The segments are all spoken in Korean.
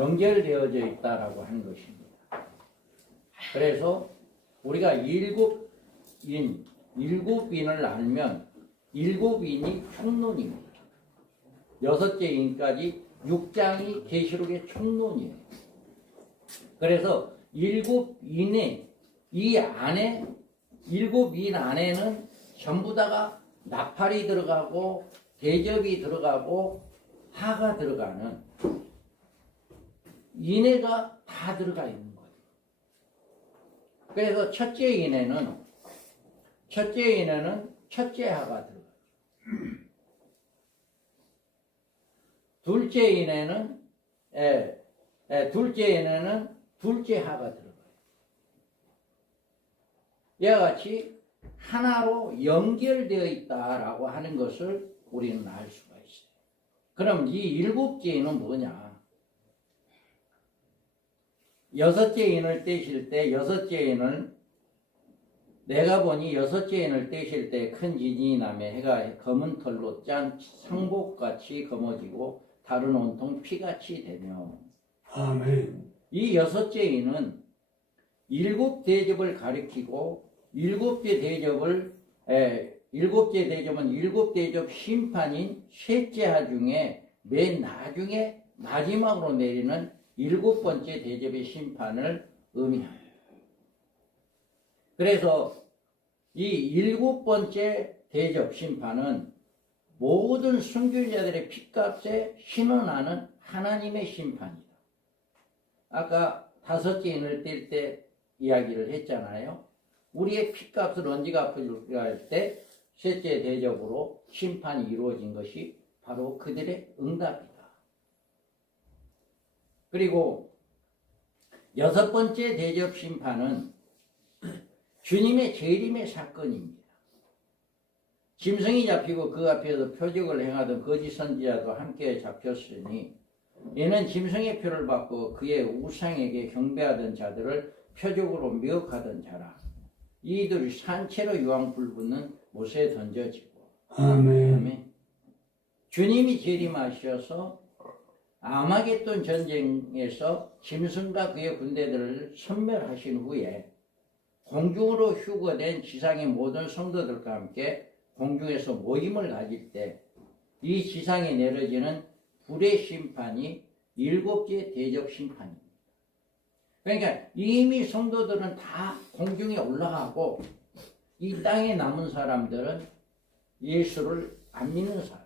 연결되어져 있다라고 하는 것입니다. 그래서 우리가 일곱인을 알면 일곱인이 총론입니다. 여섯째 인까지 6장이 계시록의 총론이에요. 그래서 일곱인의 이 안에 일곱인 안에는 전부 다가 나팔이 들어가고 대접이 들어가고 하가 들어가는 인해가 다 들어가 있는 거예요. 그래서 첫째 인해는 첫째 하가 들어가요. 둘째 인해는 둘째 하가 들어가요. 이와 같이 하나로 연결되어 있다라고 하는 것을 우리는 알 수가 있어요. 그럼 이 일곱째 인은 뭐냐? 여섯째 인을 떼실 때 여섯째 인을 내가 보니 여섯째 인을 떼실 때 큰 지진이 나며 해가 검은 털로 짠 상복같이 검어지고 다른 온통 피같이 되며 아멘. 이 여섯째 인은 일곱 대접을 가리키고 일곱째 대접은 일곱 대접 심판인 셋째 하 중에 맨 나중에 마지막으로 내리는 일곱 번째 대접의 심판을 의미합니다. 그래서 이 일곱 번째 대접 심판은 모든 순교자들의 핏값에 신원하는 하나님의 심판이다. 아까 다섯째 인을 뗄 때 이야기를 했잖아요. 우리의 핏값을 언제 갚으려 할 때 셋째 대접으로 심판이 이루어진 것이 바로 그들의 응답이다. 그리고 여섯 번째 대접 심판은 주님의 재림의 사건입니다. 짐승이 잡히고 그 앞에서 표적을 행하던 거짓 선지자도 함께 잡혔으니 이는 짐승의 표를 받고 그의 우상에게 경배하던 자들을 표적으로 미혹하던 자라. 이들이 산채로 유황 불붙는 못에 던져지고. 아멘. 주님이 재림하셔서 아마겟돈 전쟁에서 짐승과 그의 군대들을 섬멸하신 후에 공중으로 휴거된 지상의 모든 성도들과 함께 공중에서 모임을 가질 때 이 지상에 내려지는 불의 심판이 일곱째 대접 심판입니다. 그러니까 이미 성도들은 다 공중에 올라가고 이 땅에 남은 사람들은 예수를 안 믿는 사람,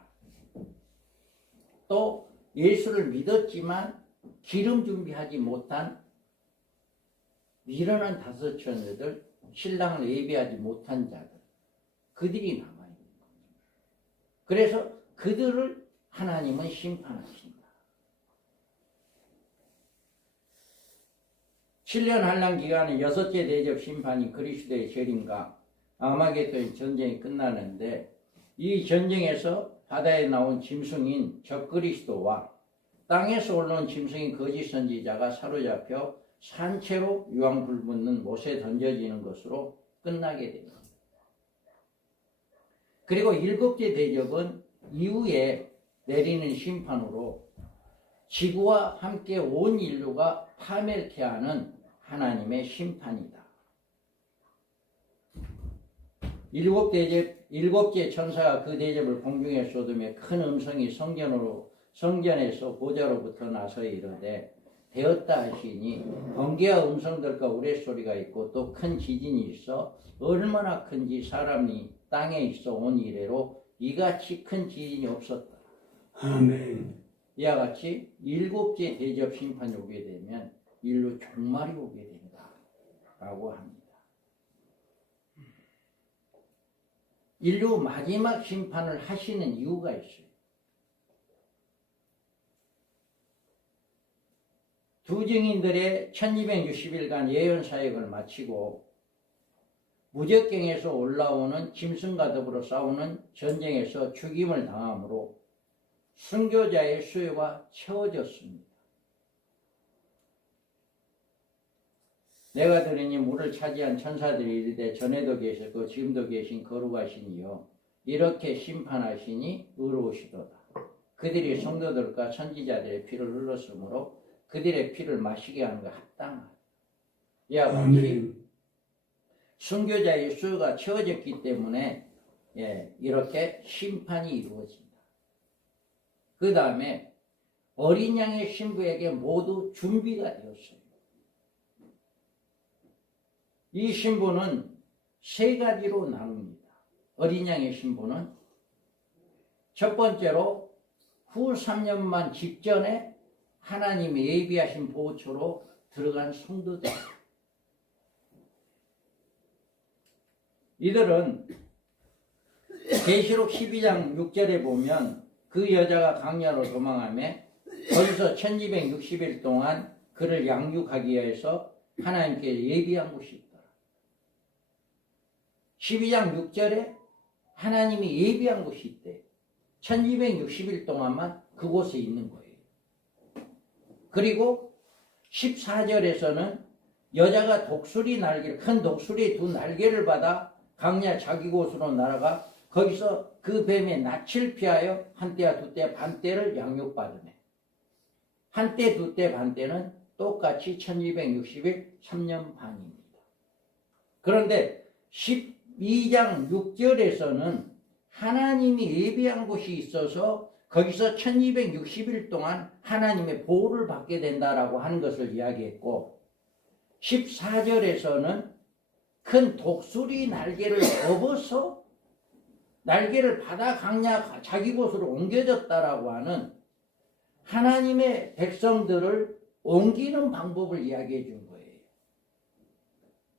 또 예수를 믿었지만 기름 준비하지 못한 미련한 다섯 처녀들, 신랑을 예배하지 못한 자들, 그들이 남아있는 거죠. 그래서 그들을 하나님은 심판하신다. 7년 한란 기간에 여섯째 대접 심판이 그리스도의 재림과 아마겟돈 전쟁이 끝나는데 이 전쟁에서 바다에 나온 짐승인 적그리스도와 땅에서 올라온 짐승인 거짓 선지자가 사로잡혀 산채로 유황 불붙는 못에 던져지는 것으로 끝나게 됩니다. 그리고 일곱째 대접은 이후에 내리는 심판으로 지구와 함께 온 인류가 파멸케 하는 하나님의 심판이다. 일곱째 천사가 그 대접을 공중에 쏟으며 큰 음성이 성전에서 보좌로부터 나서 이르되 되었다 하시니 번개와 음성들과 우레소리가 있고 또 큰 지진이 있어 얼마나 큰지 사람이 땅에 있어 온 이래로 이같이 큰 지진이 없었다. 아멘. 이와 같이 일곱째 대접 심판이 오게 되면 인류 종말이 오게 된다 라고 합니다. 인류 마지막 심판을 하시는 이유가 있어요. 두 증인들의 1260일간 예언 사역을 마치고 무적경에서 올라오는 짐승과 더불어 싸우는 전쟁에서 죽임을 당함으로 순교자의 수요가 채워졌습니다. 내가 들으니 물을 차지한 천사들이 이르되 전에도 계셨고 지금도 계신 거룩하신 이여 이렇게 심판하시니 의로우시도다. 그들이 성도들과 선지자들의 피를 흘렸으므로 그들의 피를 마시게 하는 거 합당하다. 이와 같이 아멘. 순교자의 수가 채워졌기 때문에 이렇게 심판이 이루어진다. 그 다음에 어린 양의 신부에게 모두 준비가 되었어요. 이 신부는 세 가지로 나눕니다. 어린 양의 신부는 첫 번째로 후 3년만 직전에 하나님이 예비하신 보호처로 들어간 성도들. 이들은 계시록 12장 6절에 보면 그 여자가 강야로 도망하며 거기서 1260일 동안 그를 양육하기 위해서 하나님께 예비한 곳이 있더라. 12장 6절에 하나님이 예비한 곳이 있대. 1260일 동안만 그곳에 있는 거예요. 그리고 14절에서는 여자가 독수리 날개를, 큰 독수리의 두 날개를 받아 강야 자기 곳으로 날아가 거기서 그 뱀의 낯을 피하여 한때와 두때 반때를 양육받으며 한때 두때 반때는 똑같이 1260일 3년 반입니다. 그런데 12장 6절에서는 하나님이 예비한 곳이 있어서 거기서 1260일 동안 하나님의 보호를 받게 된다라고 하는 것을 이야기했고 14절에서는 큰 독수리 날개를 업어서 날개를 받아 강야 자기 곳으로 옮겨졌다라고 하는 하나님의 백성들을 옮기는 방법을 이야기해 준 거예요.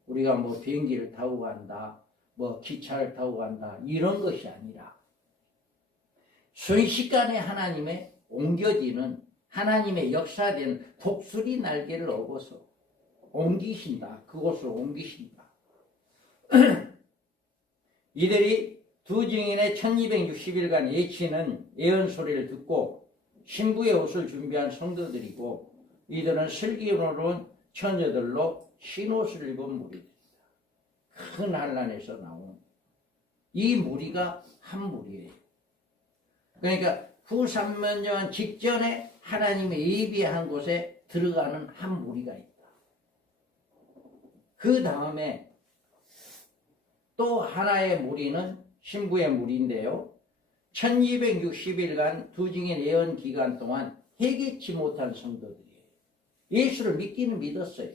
우리가 뭐 비행기를 타고 간다, 뭐 기차를 타고 간다 이런 것이 아니라 순식간에 하나님의 옮겨지는 하나님의 역사된 독수리 날개를 업어서 옮기신다. 그곳으로 옮기신다. 이들이 두 증인의 1260일간 예치는 예언 소리를 듣고 신부의 옷을 준비한 성도들이고 이들은 슬기로운 처녀들로 흰옷을 입은 무리들이다. 큰 환란에서 나온 이 무리가 한 무리예요. 그러니까 후 3년 직전에 하나님의 예비한 곳에 들어가는 한 무리가 있다. 그 다음에 또 하나의 무리는 신부의 무리인데요. 1260일간 두 증인 예언 기간 동안 회개치 못한 성도들이에요. 예수를 믿기는 믿었어요.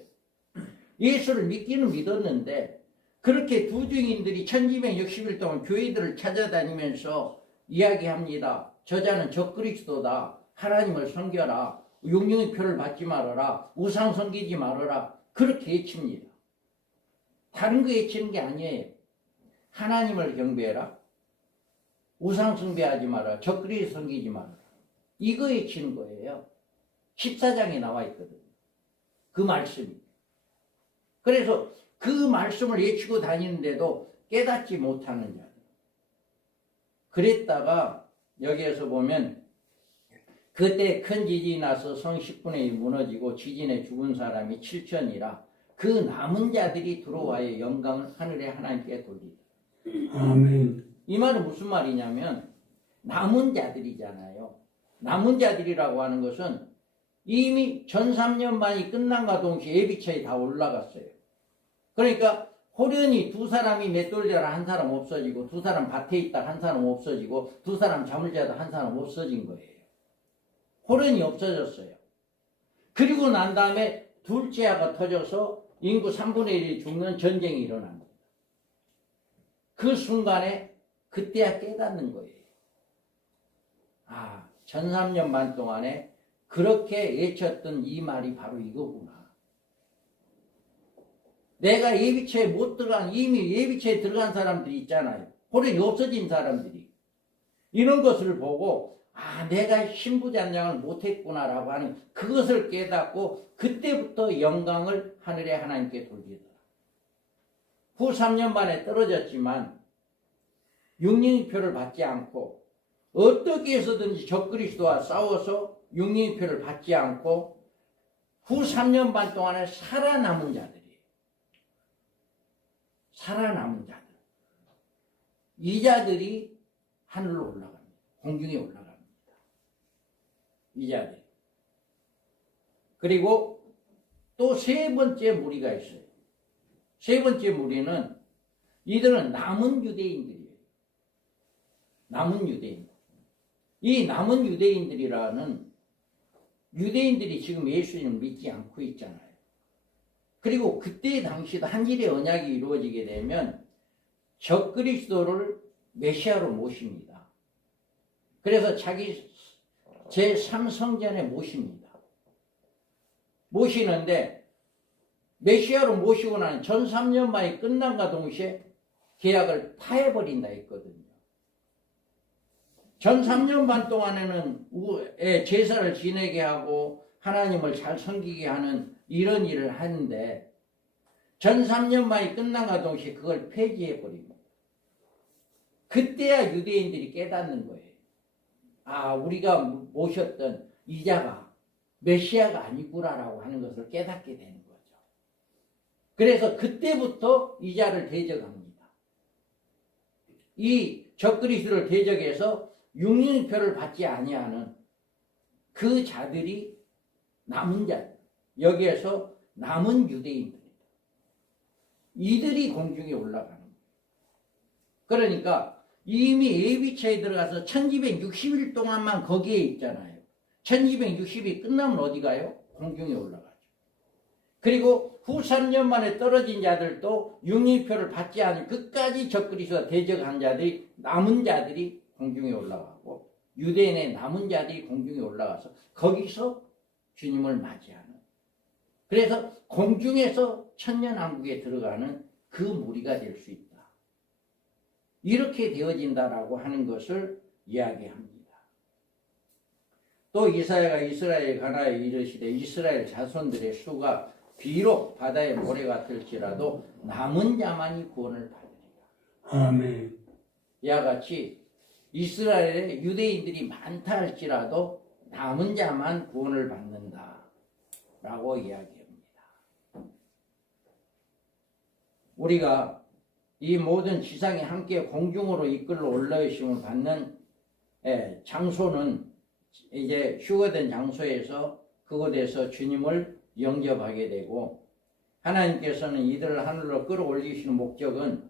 예수를 믿기는 믿었는데 그렇게 두 증인들이 1260일 동안 교회들을 찾아다니면서 이야기합니다. 저자는 적그리스도다. 하나님을 섬겨라. 용령의 표를 받지 말아라. 우상 섬기지 말아라. 그렇게 외칩니다. 다른 거 외치는 게 아니에요. 하나님을 경배해라. 우상 숭배하지 마라. 적그리스도 섬기지 말아라. 이거 외치는 거예요. 14장에 나와 있거든요. 그 말씀이. 그래서 그 말씀을 외치고 다니는데도 깨닫지 못하는 자들. 그랬다가 여기에서 보면 그때 큰 지진이 나서 성 10분의 1 무너지고 지진에 죽은 사람이 7천이라 그 남은 자들이 들어와야 영광을 하늘의 하나님께 돌리다. 아멘. 이 말은 무슨 말이냐면 남은 자들이잖아요. 남은 자들이라고 하는 것은 이미 전 3년반이 끝난과 동시에 예비차에 다 올라갔어요. 그러니까 호련히 두 사람이 맷돌려라 한 사람 없어지고 두 사람 밭에 있다 한 사람 없어지고 두 사람 잠을 자다 한 사람 없어진 거예요. 호련히 없어졌어요. 그리고 난 다음에 둘째 해가 터져서 인구 3분의 1이 죽는 전쟁이 일어납니다. 그 순간에 그때야 깨닫는 거예요. 아, 전 3년 반 동안에 그렇게 외쳤던 이 말이 바로 이거구나. 내가 예비체에 못 들어간, 이미 예비체에 들어간 사람들이 있잖아요. 호련이 없어진 사람들이. 이런 것을 보고 아, 내가 신부잔장을 못했구나라고 하는 그것을 깨닫고 그때부터 영광을 하늘의 하나님께 돌리더라. 후 3년 만에 떨어졌지만 육령의 표를 받지 않고 어떻게 해서든지 적그리스도와 싸워서 육령의 표를 받지 않고 후 3년 반 동안에 살아남은 자들이에요. 살아남은 자들. 이 자들이 하늘로 올라갑니다. 공중에 올라갑니다. 이 자들. 그리고 또 세 번째 무리가 있어요. 세 번째 무리는 이들은 남은 유대인들이에요. 남은 유대인. 이 남은 유대인들이라는 유대인들이 지금 예수님을 믿지 않고 있잖아요. 그리고 그때 당시도 한일의 언약이 이루어지게 되면 적그리스도를 메시아로 모십니다. 그래서 자기 제3성전에 모십니다. 모시는데 메시아로 모시고 난 전 3년 만에 끝난과 동시에 계약을 타해버린다 했거든요. 전 3년 반 동안에는 제사를 지내게 하고 하나님을 잘 섬기게 하는 이런 일을 하는데 전 3년 만에 끝난과 동시에 그걸 폐지해버립니다. 그때야 유대인들이 깨닫는 거예요. 아, 우리가 모셨던 이자가 메시아가 아니구나라고 하는 것을 깨닫게 되는 거죠. 그래서 그때부터 이자를 대적합니다. 이 적그리스도를 대적해서 육륜표를 받지 아니하는 그 자들이 남은 자들, 여기에서 남은 유대인들입니다. 이들이 공중에 올라가는 거예요. 그러니까 이미 예비처에 들어가서 1260일 동안만 거기에 있잖아요. 1260이 끝나면 어디 가요? 공중에 올라가죠. 그리고 후 3년 만에 떨어진 자들도 육륜표를 받지 않은 끝까지 적그리스도와 대적한 자들이 남은 자들이 공중에 올라가고 유대인의 남은 자들이 공중에 올라가서 거기서 주님을 맞이하는, 그래서 공중에서 천년왕국에 들어가는 그 무리가 될 수 있다. 이렇게 되어진다라고 하는 것을 이야기합니다. 또 이사야가 이스라엘 가나에 이르시되 이스라엘 자손들의 수가 비록 바다의 모래 같을지라도 남은 자만이 구원을 받으리라. 아멘. 이와 같이 이스라엘의 유대인들이 많다 할지라도 남은 자만 구원을 받는다 라고 이야기합니다. 우리가 이 모든 지상이 함께 공중으로 이끌러 올라오심을 받는 장소는 이제 휴거된 장소에서 그곳에서 주님을 영접하게 되고, 하나님께서는 이들을 하늘로 끌어올리시는 목적은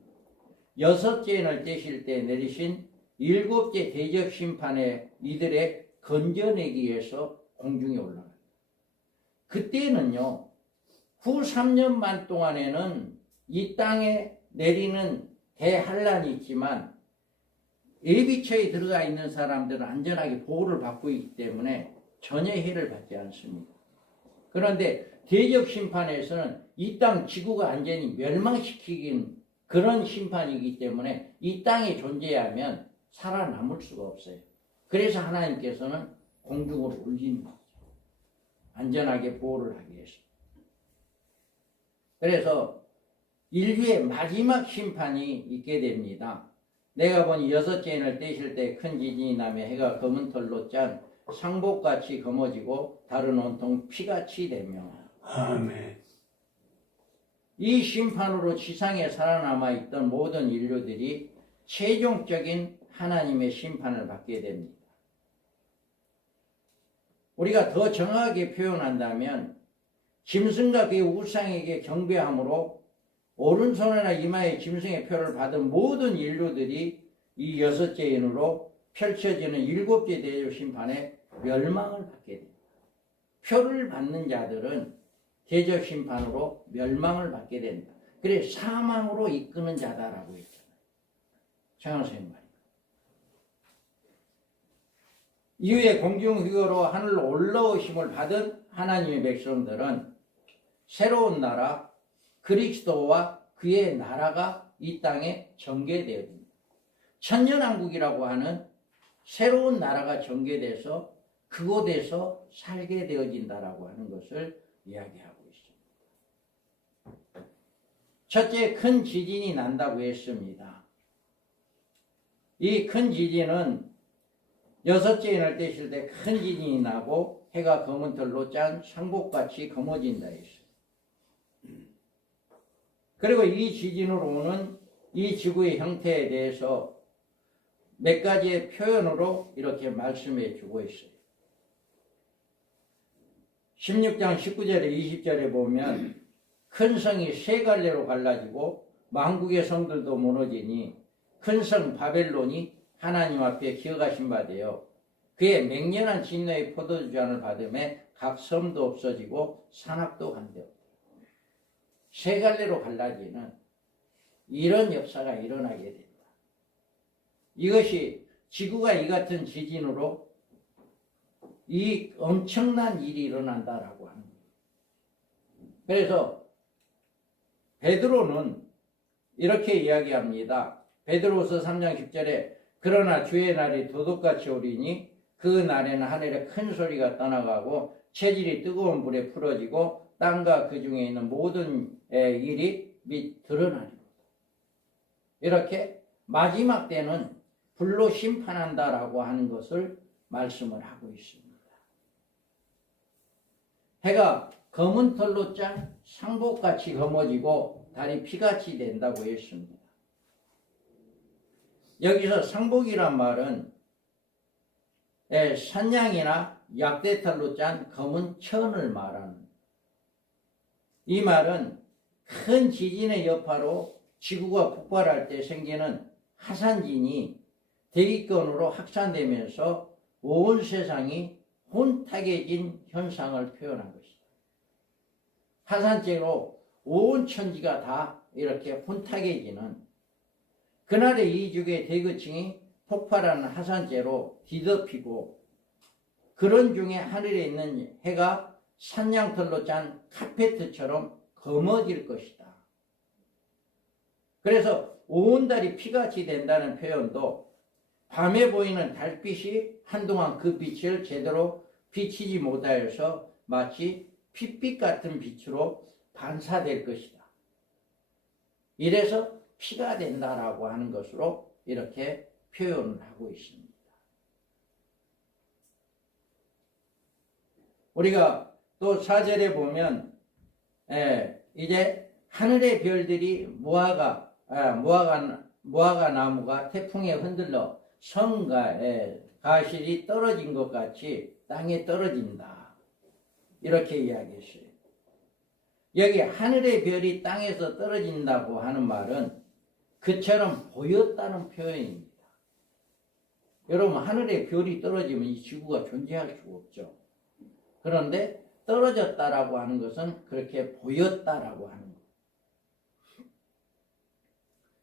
여섯째 인을 떼실 때 내리신 일곱째 대접 심판에 이들의 건져내기 위해서 공중에 올라갑니다. 그때는요, 후 3년 반 동안에는 이 땅에 내리는 대환란이 있지만 예비처에 들어가 있는 사람들은 안전하게 보호를 받고 있기 때문에 전혀 해를 받지 않습니다. 그런데 대접 심판에서는 이 땅 지구가 완전히 멸망시키긴 그런 심판이기 때문에 이 땅에 존재하면 살아남을 수가 없어요. 그래서 하나님께서는 공중으로 올리는 거죠. 안전하게 보호를 하기 위해서. 그래서 인류의 마지막 심판이 있게 됩니다. 내가 보니 여섯째 인을 떼실 때 큰 지진이 나며 해가 검은 털로 짠 상복같이 검어지고 다른 온통 피같이 되며. 아멘. 이 심판으로 지상에 살아남아 있던 모든 인류들이 최종적인 하나님의 심판을 받게 됩니다. 우리가 더 정확하게 표현한다면 짐승과 그의 우상에게 경배함으로 오른손이나 이마에 짐승의 표를 받은 모든 인류들이 이 여섯째 인으로 펼쳐지는 일곱째 대접 심판에 멸망을 받게 됩니다. 표를 받는 자들은 대접 심판으로 멸망을 받게 된다. 그래 사망으로 이끄는 자다라고 했잖아요. 장하선생님 말입니다. 이후에 공중휘거로 하늘로 올라오심을 받은 하나님의 백성들은 새로운 나라 그리스도와 그의 나라가 이 땅에 전개되어집니다. 천년왕국이라고 하는 새로운 나라가 전개돼서 그곳에서 살게 되어진다라고 하는 것을 이야기하고 있습니다. 첫째, 큰 지진이 난다고 했습니다. 이 큰 지진은 여섯째 인을 떼실 때 큰 지진이 나고 해가 검은 털로 짠 상복같이 검어진다 했어요. 그리고 이 지진으로 오는 이 지구의 형태에 대해서 몇 가지의 표현으로 이렇게 말씀해 주고 있어요. 16장 19절에 20절에 보면 큰 성이 세 갈래로 갈라지고 만국의 성들도 무너지니 큰 성 바벨론이 하나님 앞에 기어가신 바 되어 그의 맹렬한 진노의 포도주잔을 받음에 각 섬도 없어지고 산악도 간데 없다. 세 갈래로 갈라지는 이런 역사가 일어나게 된다. 이것이 지구가 이 같은 지진으로 이 엄청난 일이 일어난다라고 하는 거예요. 그래서 베드로는 이렇게 이야기합니다. 베드로후서 3장 10절에 그러나 주의 날이 도둑같이 오리니 그 날에는 하늘에 큰 소리가 떠나가고 체질이 뜨거운 불에 풀어지고 땅과 그 중에 있는 모든 일이 및 드러나리로다. 이렇게 마지막 때는 불로 심판한다라고 하는 것을 말씀을 하고 있습니다. 해가 검은 털로 짠 상복같이 검어지고 달이 피같이 된다고 했습니다. 여기서 상복이란 말은 산양이나 약대털로 짠 검은 천을 말하는, 이 말은 큰 지진의 여파로 지구가 폭발할 때 생기는 화산진이 대기권으로 확산되면서 온 세상이 혼탁해진 현상을 표현한 것이다. 화산재로 온 천지가 다 이렇게 혼탁해지는 그날의 이주의 대거층이 폭발하는 화산재로 뒤덮이고 그런 중에 하늘에 있는 해가 산양털로 짠 카페트처럼 검어질 것이다. 그래서 온 달이 피같이 된다는 표현도 밤에 보이는 달빛이 한동안 그 빛을 제대로 비치지 못하여서 마치 핏빛 같은 빛으로 반사될 것이다. 이래서 피가 된다라고 하는 것으로 이렇게 표현을 하고 있습니다. 우리가 또 4절에 보면 이제 하늘의 별들이 무화과 나무가 태풍에 흔들려 성과 가실이 떨어진 것 같이 땅에 떨어진다. 이렇게 이야기했어요. 여기 하늘의 별이 땅에서 떨어진다고 하는 말은 그처럼 보였다는 표현입니다. 여러분, 하늘에 별이 떨어지면 이 지구가 존재할 수가 없죠. 그런데 떨어졌다라고 하는 것은 그렇게 보였다라고 하는 거예요.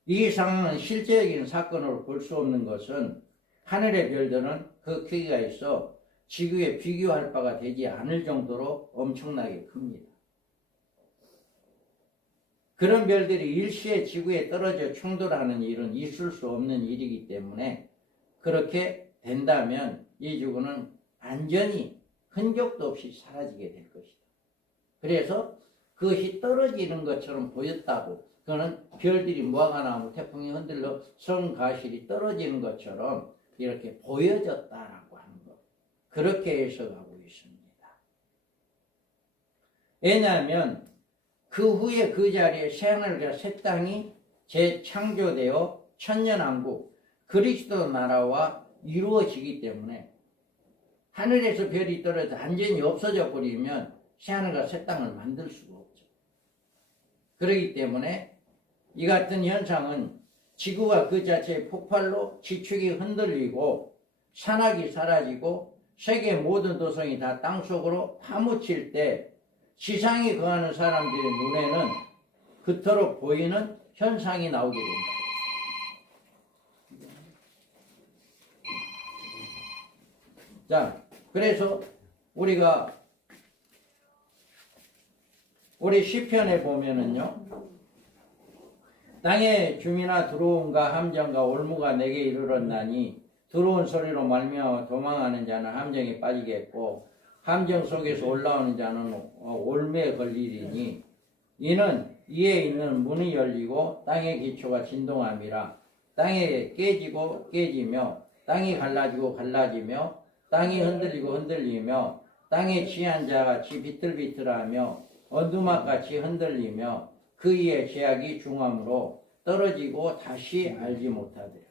이 상황은 실제적인 사건으로 볼 수 없는 것은 하늘의 별들은 그 크기가 있어 지구에 비교할 바가 되지 않을 정도로 엄청나게 큽니다. 그런 별들이 일시에 지구에 떨어져 충돌하는 일은 있을 수 없는 일이기 때문에 그렇게 된다면 이 지구는 완전히 흔적도 없이 사라지게 될 것이다. 그래서 그것이 떨어지는 것처럼 보였다고, 그거는 별들이 무화과나무 태풍이 흔들려 성가실이 떨어지는 것처럼 이렇게 보여졌다라고 하는 것, 그렇게 해석하고 있습니다. 왜냐하면 그 후에 그 자리에 새하늘과 새 땅이 재창조되어 천년왕국 그리스도 나라와 이루어지기 때문에 하늘에서 별이 떨어져 완전히 없어져 버리면 새하늘과 새 땅을 만들 수가 없죠. 그렇기 때문에 이 같은 현상은 지구가 그 자체의 폭발로 지축이 흔들리고 산악이 사라지고 세계 모든 도성이 다 땅속으로 파묻힐 때 지상에 거하는 사람들의 눈에는 그토록 보이는 현상이 나오게 된다. 자, 그래서 우리가 우리 시편에 보면은요, 땅에 주민아 들어온가 함정과 올무가 내게 이르렀나니 들어온 소리로 말미암아 도망하는 자는 함정에 빠지겠고 함정 속에서 올라오는 자는 올무에 걸리리니 이는 이에 있는 문이 열리고 땅의 기초가 진동함이라. 땅에 깨지고 깨지며 땅이 갈라지고 갈라지며 땅이 흔들리고 흔들리며 땅에 취한 자같이 비틀비틀하며 어두막같이 흔들리며 그 위에 제약이 중함으로 떨어지고 다시 알지 못하더라.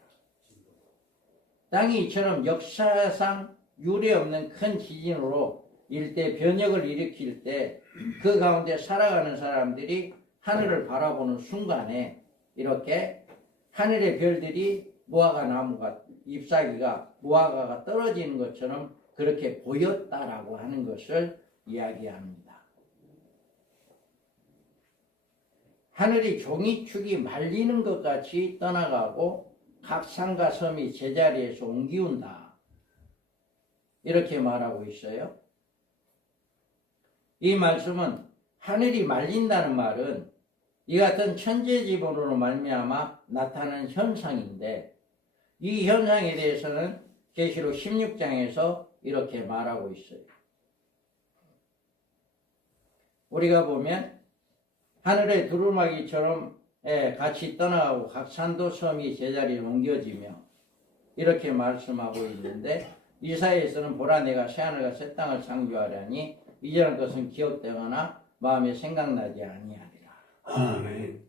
땅이 이처럼 역사상 유례없는 큰 지진으로 일대 변혁을 일으킬 때 그 가운데 살아가는 사람들이 하늘을 바라보는 순간에 이렇게 하늘의 별들이 무화과 나무가 잎사귀가 무화과가 떨어지는 것처럼 그렇게 보였다라고 하는 것을 이야기합니다. 하늘이 종이축이 말리는 것 같이 떠나가고 각 산과 섬이 제자리에서 옮기운다. 이렇게 말하고 있어요. 이 말씀은 하늘이 말린다는 말은 이 같은 천재지변으로 말미암아 나타나는 현상인데 이 현상에 대해서는 계시록 16장에서 이렇게 말하고 있어요. 우리가 보면 하늘의 두루마기처럼 같이 떠나가고 각 산도 섬이 제자리에 옮겨지며 이렇게 말씀하고 있는데 이사야에서는 보라 내가 새하늘과 새 땅을 창조하려니 이전의 것은 기억되거나 마음에 생각나지 아니하리라. 아멘.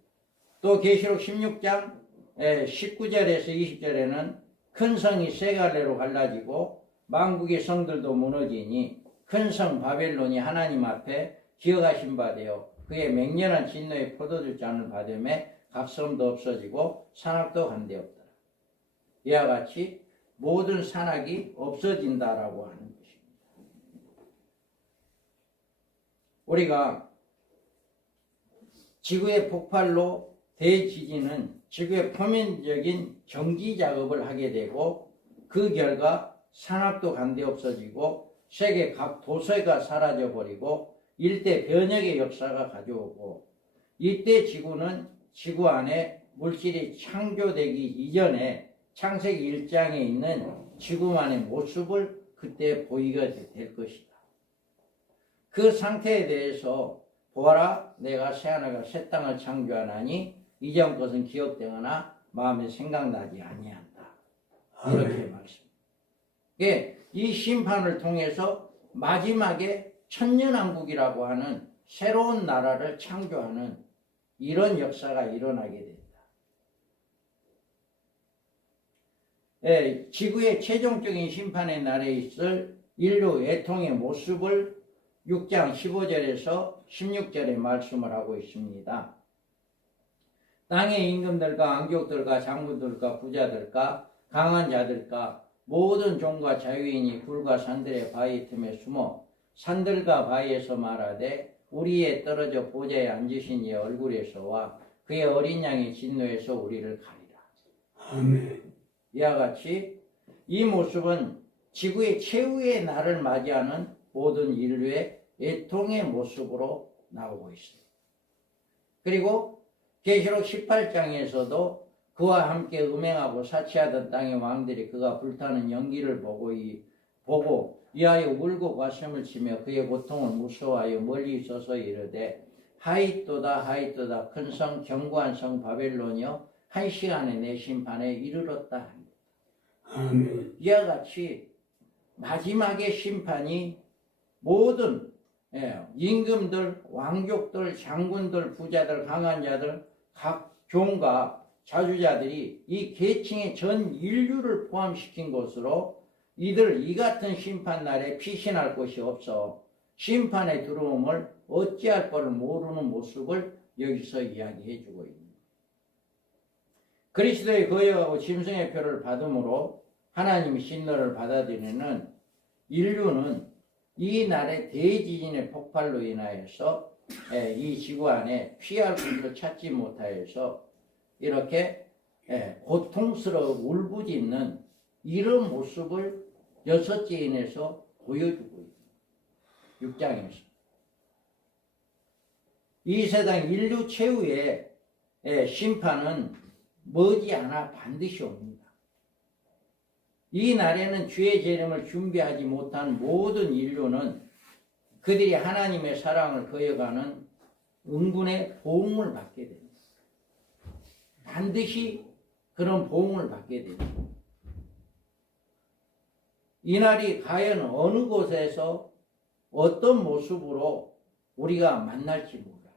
또 계시록 16장 19절에서 20절에는 큰 성이 세 갈래로 갈라지고 만국의 성들도 무너지니 큰 성 바벨론이 하나님 앞에 기어가신 바 되어 그의 맹렬한 진노의 포도주 잔을 받음에 각 섬도 없어지고 산악도 한데 없더라. 이와 같이 모든 산악이 없어진다라고 하는 것입니다. 우리가 지구의 폭발로 대지진은 지구의 표면적인 정지 작업을 하게 되고 그 결과 산악도 간데 없어지고 세계 각 도서가 사라져 버리고 일대 변혁의 역사가 가져오고 이때 지구는 지구 안에 물질이 창조되기 이전에 창세기 1장에 있는 지구만의 모습을 그때 보이게 될 것이다. 그 상태에 대해서 보아라 내가 새하늘과 새 땅을 창조하나니 이전 것은 기억되거나 마음에 생각나지 아니한다. 이렇게 말씀합니다. 이 심판을 통해서 마지막에 천년왕국이라고 하는 새로운 나라를 창조하는 이런 역사가 일어나게 된다. 지구의 최종적인 심판의 날에 있을 인류 애통의 모습을 6장 15절에서 16절에 말씀을 하고 있습니다. 땅의 임금들과 왕족들과 장군들과 부자들과 강한 자들과 모든 종과 자유인이 굴과 산들의 바위 틈에 숨어 산들과 바위에서 말하되 우리에 떨어져 보좌에 앉으신 이의 얼굴에서와 그의 어린 양의 진노에서 우리를 가리라. 아멘. 이와 같이 이 모습은 지구의 최후의 날을 맞이하는 모든 인류의 애통의 모습으로 나오고 있습니다. 그리고 계시록 18장에서도 그와 함께 음행하고 사치하던 땅의 왕들이 그가 불타는 연기를 보고 이하여 울고 가슴을 치며 그의 고통을 무서워하여 멀리 있어서 이르되 하이또다 하이또다 큰 성 견고한 성 바벨론이여 한 시간에 내 심판에 이르렀다 합니다. 아멘. 이와 같이 마지막의 심판이 모든 임금들, 왕족들, 장군들, 부자들, 강한 자들, 각 종과 자주자들이 이 계층의 전 인류를 포함시킨 것으로 이들 이 같은 심판날에 피신할 곳이 없어 심판의 들어옴을 어찌할 거를 모르는 모습을 여기서 이야기해주고 있습니다. 그리스도의 거역하고 짐승의 표를 받음으로 하나님의 신노를 받아들이는 인류는 이 날의 대지진의 폭발로 인하여서 이 지구 안에 피할 곳을 찾지 못하여서 이렇게 고통스러워 울부짖는 이런 모습을 6제인에서 보여주고 있습니다. 6장에서. 이 세상 인류 최후의 심판은 머지않아 반드시 옵니다. 이 날에는 주의 재림을 준비하지 못한 모든 인류는 그들이 하나님의 사랑을 거역하는 응분의 보응을 받게 됩니다. 반드시 그런 보응을 받게 됩니다. 이 날이 과연 어느 곳에서 어떤 모습으로 우리가 만날지 몰라요.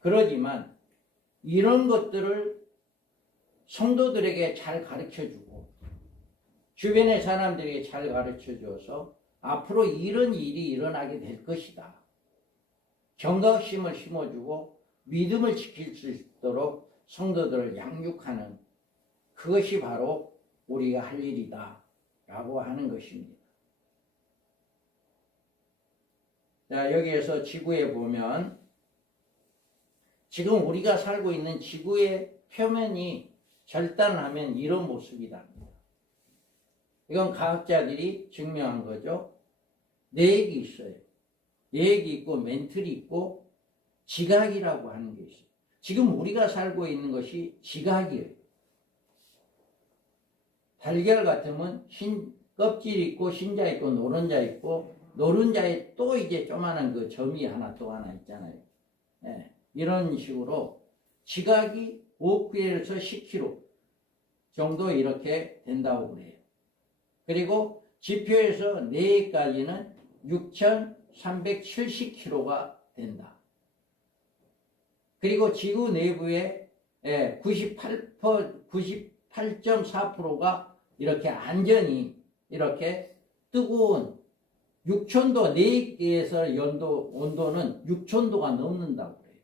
그러지만 이런 것들을 성도들에게 잘 가르쳐주고 주변의 사람들에게 잘 가르쳐줘서 앞으로 이런 일이 일어나게 될 것이다. 경각심을 심어주고 믿음을 지킬 수 있도록 성도들을 양육하는 그것이 바로 우리가 할 일이다 라고 하는 것입니다. 자, 여기에서 지구에 보면 지금 우리가 살고 있는 지구의 표면이 절단하면 이런 모습이랍니다. 이건 과학자들이 증명한 거죠. 내액이 있어요. 내액이 있고 멘틀이 있고 지각이라고 하는 게 있어요. 지금 우리가 살고 있는 것이 지각이에요. 달걀 같으면 껍질 있고 신자 있고 노른자 있고 노른자에 또 이제 조그마한 그 점이 또 하나 있잖아요. 예, 이런 식으로 지각이 5kg에서 10kg 정도 이렇게 된다고 그래요. 그리고 지표에서 내일까지는 6,370kg가 된다. 그리고 지구 내부에 98.4%가 이렇게 안전히 이렇게 뜨거운 6,000도 내에서 온도는 6,000도가 넘는다고 그래요.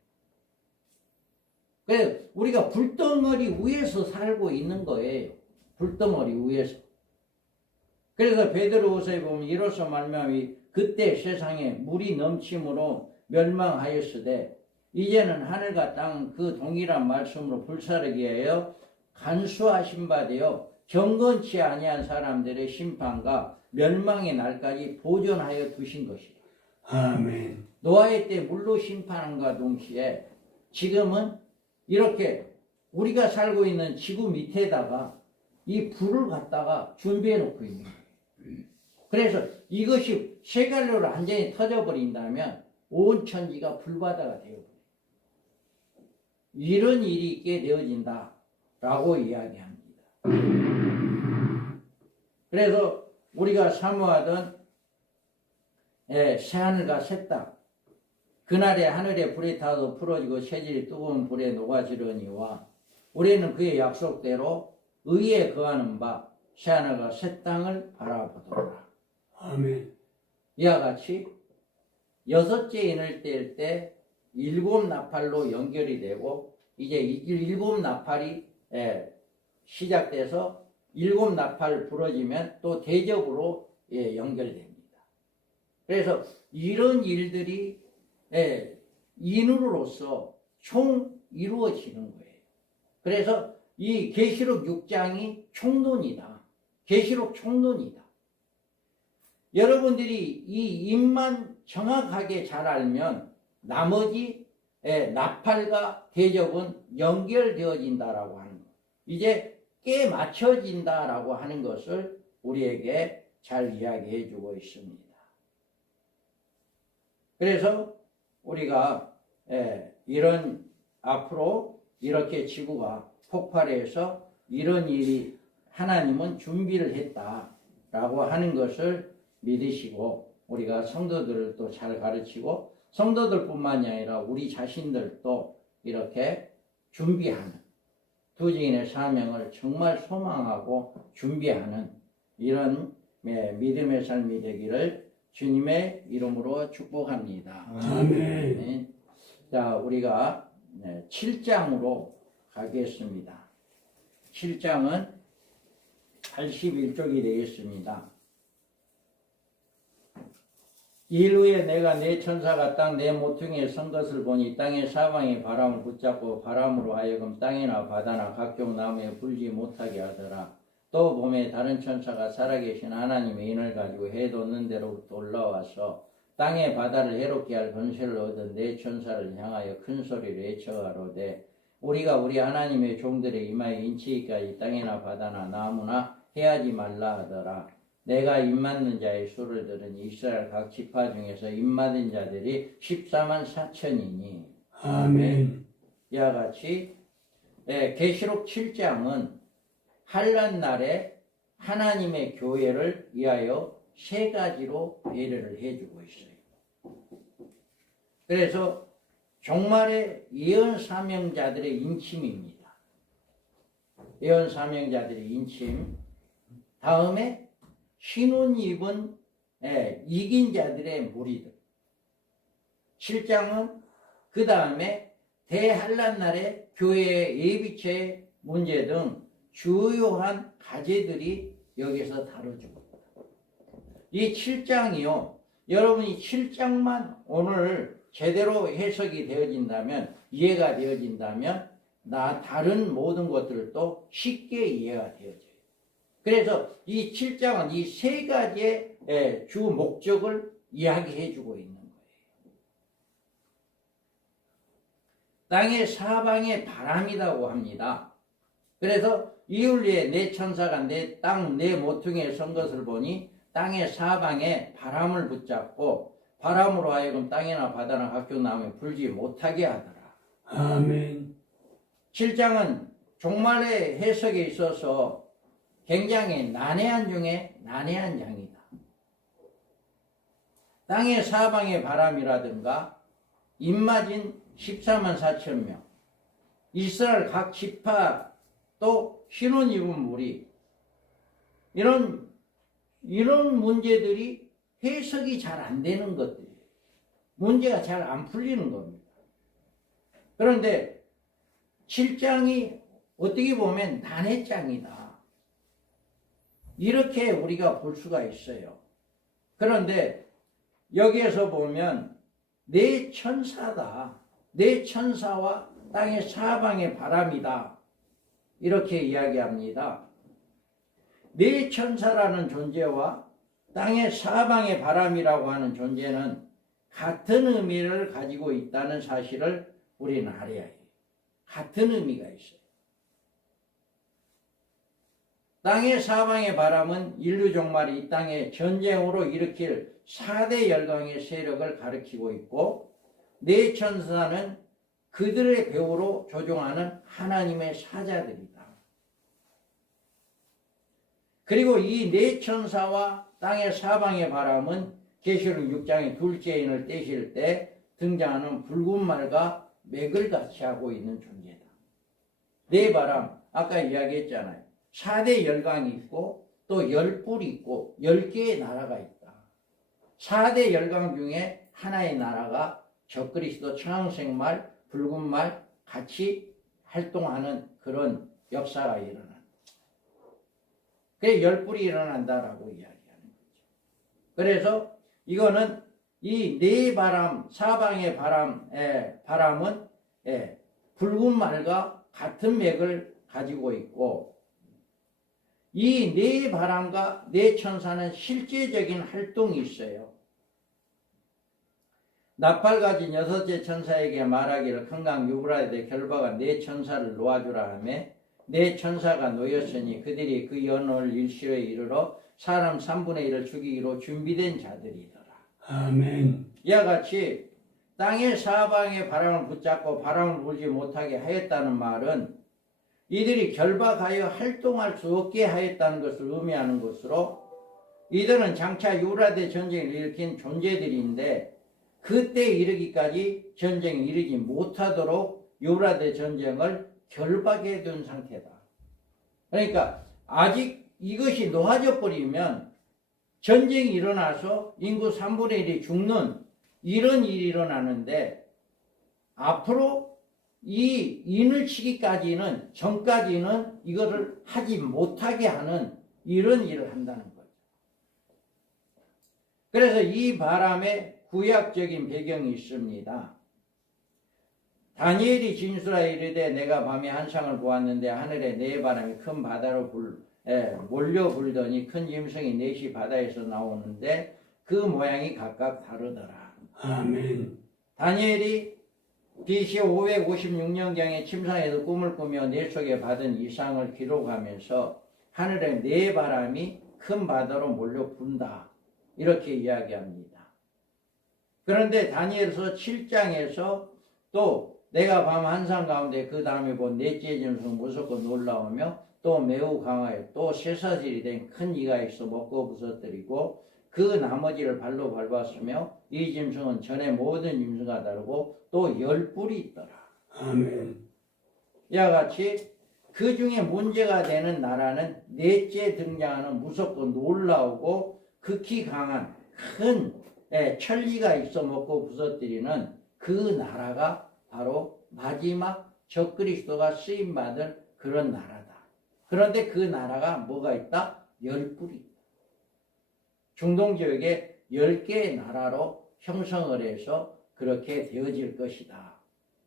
그래서 우리가 불덩어리 위에서 살고 있는 거예요. 불덩어리 위에서. 그래서 베드로후서에 보면 이로써 말미암아 그때 세상에 물이 넘침으로 멸망하였으되 이제는 하늘과 땅 그 동일한 말씀으로 불사르게 하여 간수하신 바 되어 경건치 아니한 사람들의 심판과 멸망의 날까지 보존하여 두신 것이다. 아멘. 노아의 때 물로 심판함과 동시에 지금은 이렇게 우리가 살고 있는 지구 밑에다가 이 불을 갖다가 준비해 놓고 있는 거예요. 그래서 이것이 쇠갈로로 완전히 터져버린다면 온 천지가 불바다가 되어버려요. 이런 일이 있게 되어진다라고 이야기합니다. 그래서 우리가 사모하던 새하늘과 새 땅, 그날에 하늘의 불이 타서 풀어지고 새질이 뜨거운 불에 녹아지려니와 우리는 그의 약속대로 의에 거하는 바 새하늘과 새 땅을 바라보더라. 아멘. 이와 같이 여섯째 인을 뗄 때 일곱 나팔로 연결이 되고 이제 일곱 나팔이 시작돼서 일곱 나팔 부러지면 또 대적으로 연결됩니다. 그래서 이런 일들이 인으로서 총 이루어지는 거예요. 그래서 이 계시록 6장이 총론이다. 계시록 총론이다. 여러분들이 이 입만 정확하게 잘 알면 나머지 나팔과 대적은 연결되어진다라고 하는 것. 이제 깨 맞춰진다라고 하는 것을 우리에게 잘 이야기해 주고 있습니다. 그래서 우리가 이런 앞으로 이렇게 지구가 폭발해서 이런 일이 하나님은 준비를 했다라고 하는 것을 믿으시고 우리가 성도들을 또 잘 가르치고 성도들뿐만이 아니라 우리 자신들도 이렇게 준비하는 두 증인의 사명을 정말 소망하고 준비하는 이런 믿음의 삶이 되기를 주님의 이름으로 축복합니다. 아멘. 자, 우리가 7장으로 가겠습니다. 7장은 81쪽이 되겠습니다. 일 후에 내가 내 천사가 땅 내 모퉁이에 선 것을 보니 땅의 사방이 바람을 붙잡고 바람으로 하여금 땅이나 바다나 각종 나무에 불지 못하게 하더라. 또 봄에 다른 천사가 살아계신 하나님의 인을 가지고 해 돋는 데로부터 올라와서 땅의 바다를 해롭게 할 권세를 얻은 내 천사를 향하여 큰 소리로 외쳐가로되 우리가 우리 하나님의 종들의 이마에 인치기까지 땅이나 바다나 나무나 해하지 말라 하더라. 내가 입맞는 자의 수를 들으니 이스라엘 각 지파 중에서 입맞은 자들이 14만 4천이니 아멘. 이와 같이 계시록 7장은 환난 날에 하나님의 교회를 위하여 세 가지로 배려를 해주고 있어요. 그래서 종말의 예언 사명자들의 인침입니다. 예언 사명자들의 인침. 다음에 신혼 입은 이긴 자들의 무리들. 7장은 그 다음에 대환란 날에 교회의 예비체 문제 등 주요한 과제들이 여기서 다뤄지고 있다. 이 7장이요. 여러분이 7장만 오늘 제대로 해석이 되어진다면, 이해가 되어진다면 다른 모든 것들도 쉽게 이해가 되어져요. 그래서 이 7장은 이 세 가지의 주 목적을 이야기해 주고 있는 거예요. 땅의 사방에 바람이라고 합니다. 그래서 이윤리에 내 천사가 내 땅 내 모퉁이에 선 것을 보니 땅의 사방에 바람을 붙잡고 바람으로 하여금 땅이나 바다나 각종 나무에 불지 못하게 하더라. 아멘. 7장은 종말의 해석에 있어서 굉장히 난해한 중에 난해한 장이다. 땅의 사방의 바람이라든가 입맞은 14만 4천 명, 이스라엘 각 지파 또 신혼 입은 무리, 이런 문제들이 해석이 잘 안 되는 것들이에요. 문제가 잘 안 풀리는 겁니다. 그런데 7장이 어떻게 보면 난해장이다. 이렇게 우리가 볼 수가 있어요. 그런데 여기에서 보면 내 천사다. 내 천사와 땅의 사방의 바람이다. 이렇게 이야기합니다. 내 천사라는 존재와 땅의 사방의 바람이라고 하는 존재는 같은 의미를 가지고 있다는 사실을 우리는 알아야 해요. 같은 의미가 있어요. 땅의 사방의 바람은 인류 종말이 이 땅에 전쟁으로 일으킬 4대 열강의 세력을 가리키고 있고, 네 천사는 그들의 배후로 조종하는 하나님의 사자들이다. 그리고 이 네 천사와 땅의 사방의 바람은 계시록 6장의 둘째 인을 떼실 때 등장하는 붉은 말과 맥을 같이 하고 있는 존재다. 네 바람, 아까 이야기했잖아요. 4대 열강이 있고 또 10뿔이 있고 10개의 나라가 있다. 4대 열강 중에 하나의 나라가 적그리스도 청황색말, 붉은 말 같이 활동하는 그런 역사가 일어난다. 그래서 10뿔이 일어난다라고 이야기하는 거죠. 그래서 이거는 이 네 바람, 사방의 바람은 붉은 말과 같은 맥을 가지고 있고, 이 네 바람과 네 천사는 실제적인 활동이 있어요. 나팔 가진 여섯째 천사에게 말하기를 큰 강 유브라데 결바가 네 천사를 놓아주라 하며 네 천사가 놓였으니 그들이 그 연을 일시에 이르러 사람 3분의 1을 죽이기로 준비된 자들이더라. 아멘. 이와 같이 땅의 사방에 바람을 붙잡고 바람을 불지 못하게 하였다는 말은 이들이 결박하여 활동할 수 없게 하였다는 것을 의미하는 것으로, 이들은 장차 유브라데 전쟁을 일으킨 존재들인데 그때 이르기까지 전쟁에 이르지 못하도록 유브라데 전쟁을 결박해 둔 상태다. 그러니까 아직 이것이 놓아져 버리면 전쟁이 일어나서 인구 3분의 1이 죽는 이런 일이 일어나는데, 앞으로 이 인을 치기까지는 전까지는 이거를 하지 못하게 하는 이런 일을 한다는 거죠. 그래서 이 바람에 구약적인 배경이 있습니다. 다니엘이 진술하여 이르되 내가 밤에 한 상을 보았는데 하늘에 네 바람이 큰 바다로 몰려 불더니 큰 짐승이 넷이 바다에서 나오는데 그 모양이 각각 다르더라. 아멘. 다니엘이 BC 556년경에 침상에서 꿈을 꾸며 내 속에 받은 이상을 기록하면서 하늘에 네 바람이 큰 바다로 몰려 분다, 이렇게 이야기합니다. 그런데 다니엘서 7장에서 또 내가 밤 한상 가운데 그 다음에 본 넷째 짐승 무섭고 놀라우며 또 매우 강하여 또 쇠사슬이 된 큰 이가 있어 먹고 부서뜨리고 그 나머지를 발로 밟았으며 이 짐승은 전에 모든 짐승과 다르고 또 10뿔이 있더라. 아멘. 이와 같이 그 중에 문제가 되는 나라는 넷째 등장하는 무섭고 놀라우고 극히 강한 큰 천리가 있어 먹고 부서뜨리는 그 나라가 바로 마지막 적그리스도가 쓰임받을 그런 나라다. 그런데 그 나라가 뭐가 있다? 10뿔이. 중동 지역에 10개의 나라로 형성을 해서 그렇게 되어질 것이다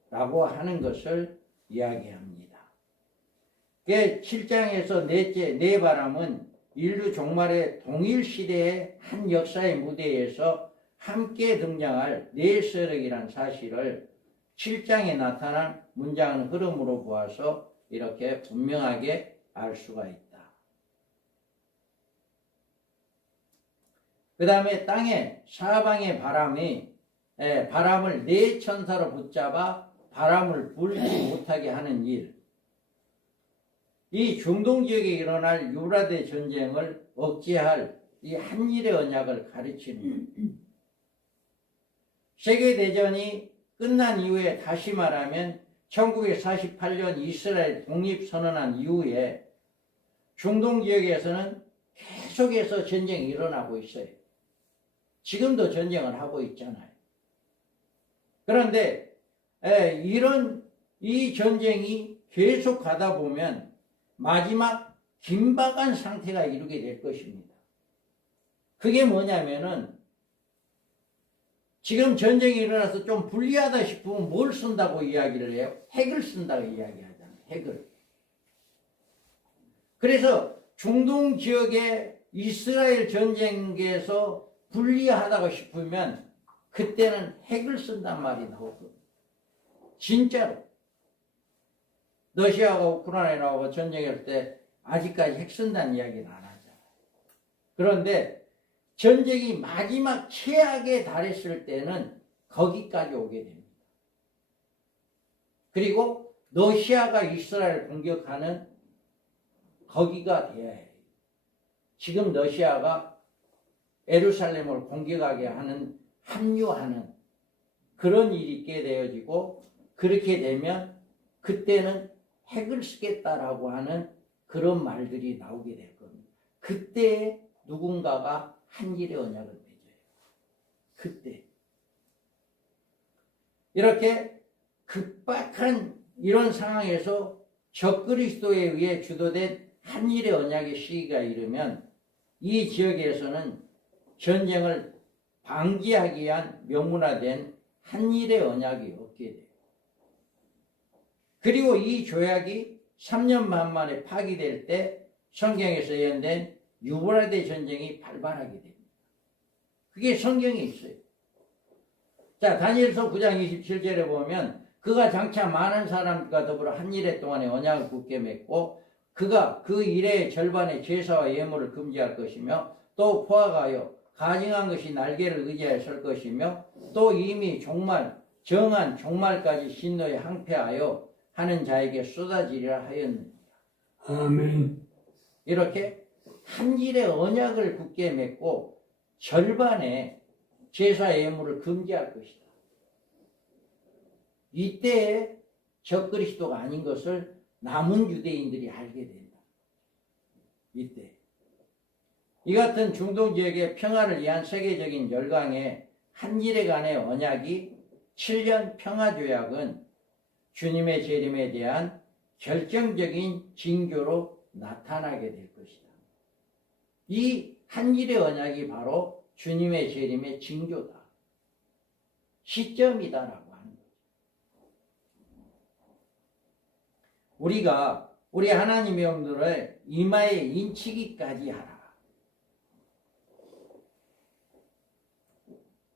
라고 하는 것을 이야기합니다. 7장에서 넷째 네 바람은 인류 종말의 동일시대의 한 역사의 무대에서 함께 등장할 네 세력이란 사실을 7장에 나타난 문장 흐름으로 보아서 이렇게 분명하게 알 수가 있다. 그 다음에 땅의 사방의 바람을 네 천사로 붙잡아 바람을 불지 못하게 하는 일. 이 중동 지역에 일어날 유브라데 전쟁을 억제할 이 한일의 언약을 가르치는 세계대전이 끝난 이후에 다시 말하면 1948년 이스라엘 독립선언한 이후에 중동 지역에서는 계속해서 전쟁이 일어나고 있어요. 지금도 전쟁을 하고 있잖아요. 그런데 이 전쟁이 계속 가다 보면 마지막 긴박한 상태가 이루게 될 것입니다. 그게 뭐냐면은 지금 전쟁이 일어나서 좀 불리하다 싶으면 뭘 쓴다고 이야기를 해요? 핵을 쓴다고 이야기하잖아요. 핵을. 그래서 중동 지역의 이스라엘 전쟁에서 불리하다고 싶으면 그때는 핵을 쓴단 말이 나오거든요. 진짜로. 러시아가 우크라이나에 나오고 전쟁할 때 아직까지 핵 쓴다는 이야기는 안 하잖아요. 그런데 전쟁이 마지막 최악에 달했을 때는 거기까지 오게 됩니다. 그리고 러시아가 이스라엘을 공격하는 거기가 돼야 해요. 지금 러시아가 예루살렘을 공격하게 하는, 합류하는 그런 일이 있게 되어지고, 그렇게 되면 그때는 핵을 쓰겠다라고 하는 그런 말들이 나오게 될 겁니다. 그때 누군가가 한일의 언약을 맺어요. 그때. 이렇게 급박한 이런 상황에서 적그리스도에 의해 주도된 한일의 언약의 시기가 이르면 이 지역에서는 전쟁을 방지하기 위한 명문화된 한일의 언약이 없게 돼요. 그리고 이 조약이 3년 반 만에 파기될 때 성경에서 예언된 유브라데 전쟁이 발발하게 됩니다. 그게 성경에 있어요. 자, 다니엘서 9장 27절에 보면 그가 장차 많은 사람과 더불어 한 일해 동안에 언약을 굳게 맺고 그가 그 일의 절반의 제사와 예물을 금지할 것이며 또 포악하여 가증한 것이 날개를 의지하여 설 것이며 또 이미 정한 종말까지 진노에 항폐하여 하는 자에게 쏟아지리라 하였느니라. 아멘. 이렇게 한 일의 언약을 굳게 맺고 절반의 제사 예물을 금지할 것이다. 이때에 적그리스도가 아닌 것을 남은 유대인들이 알게 된다. 이때. 이 같은 중동 지역의 평화를 위한 세계적인 열강의 한일에 간의 언약이 7년 평화조약은 주님의 재림에 대한 결정적인 징조로 나타나게 될 것이다. 이 한일의 언약이 바로 주님의 재림의 징조다. 시점이다라고 하는 거죠. 우리가 우리 하나님의 영들을 이마에 인치기까지 하라.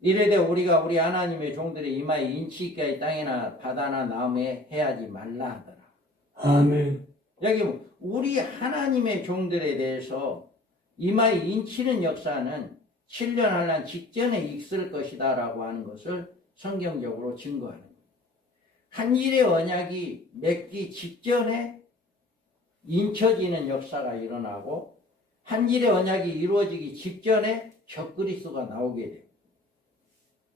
이래되 우리가 우리 하나님의 종들의 이마에 인치기까지 땅이나 바다나 나무에 해하지 말라 하더라. 아멘. 여기 우리 하나님의 종들에 대해서 이마에 인치는 역사는 7년 환란 직전에 있을 것이다 라고 하는 것을 성경적으로 증거하는 거예요. 한일의 언약이 맺기 직전에 인쳐지는 역사가 일어나고 한일의 언약이 이루어지기 직전에 적그리스도가 나오게 되고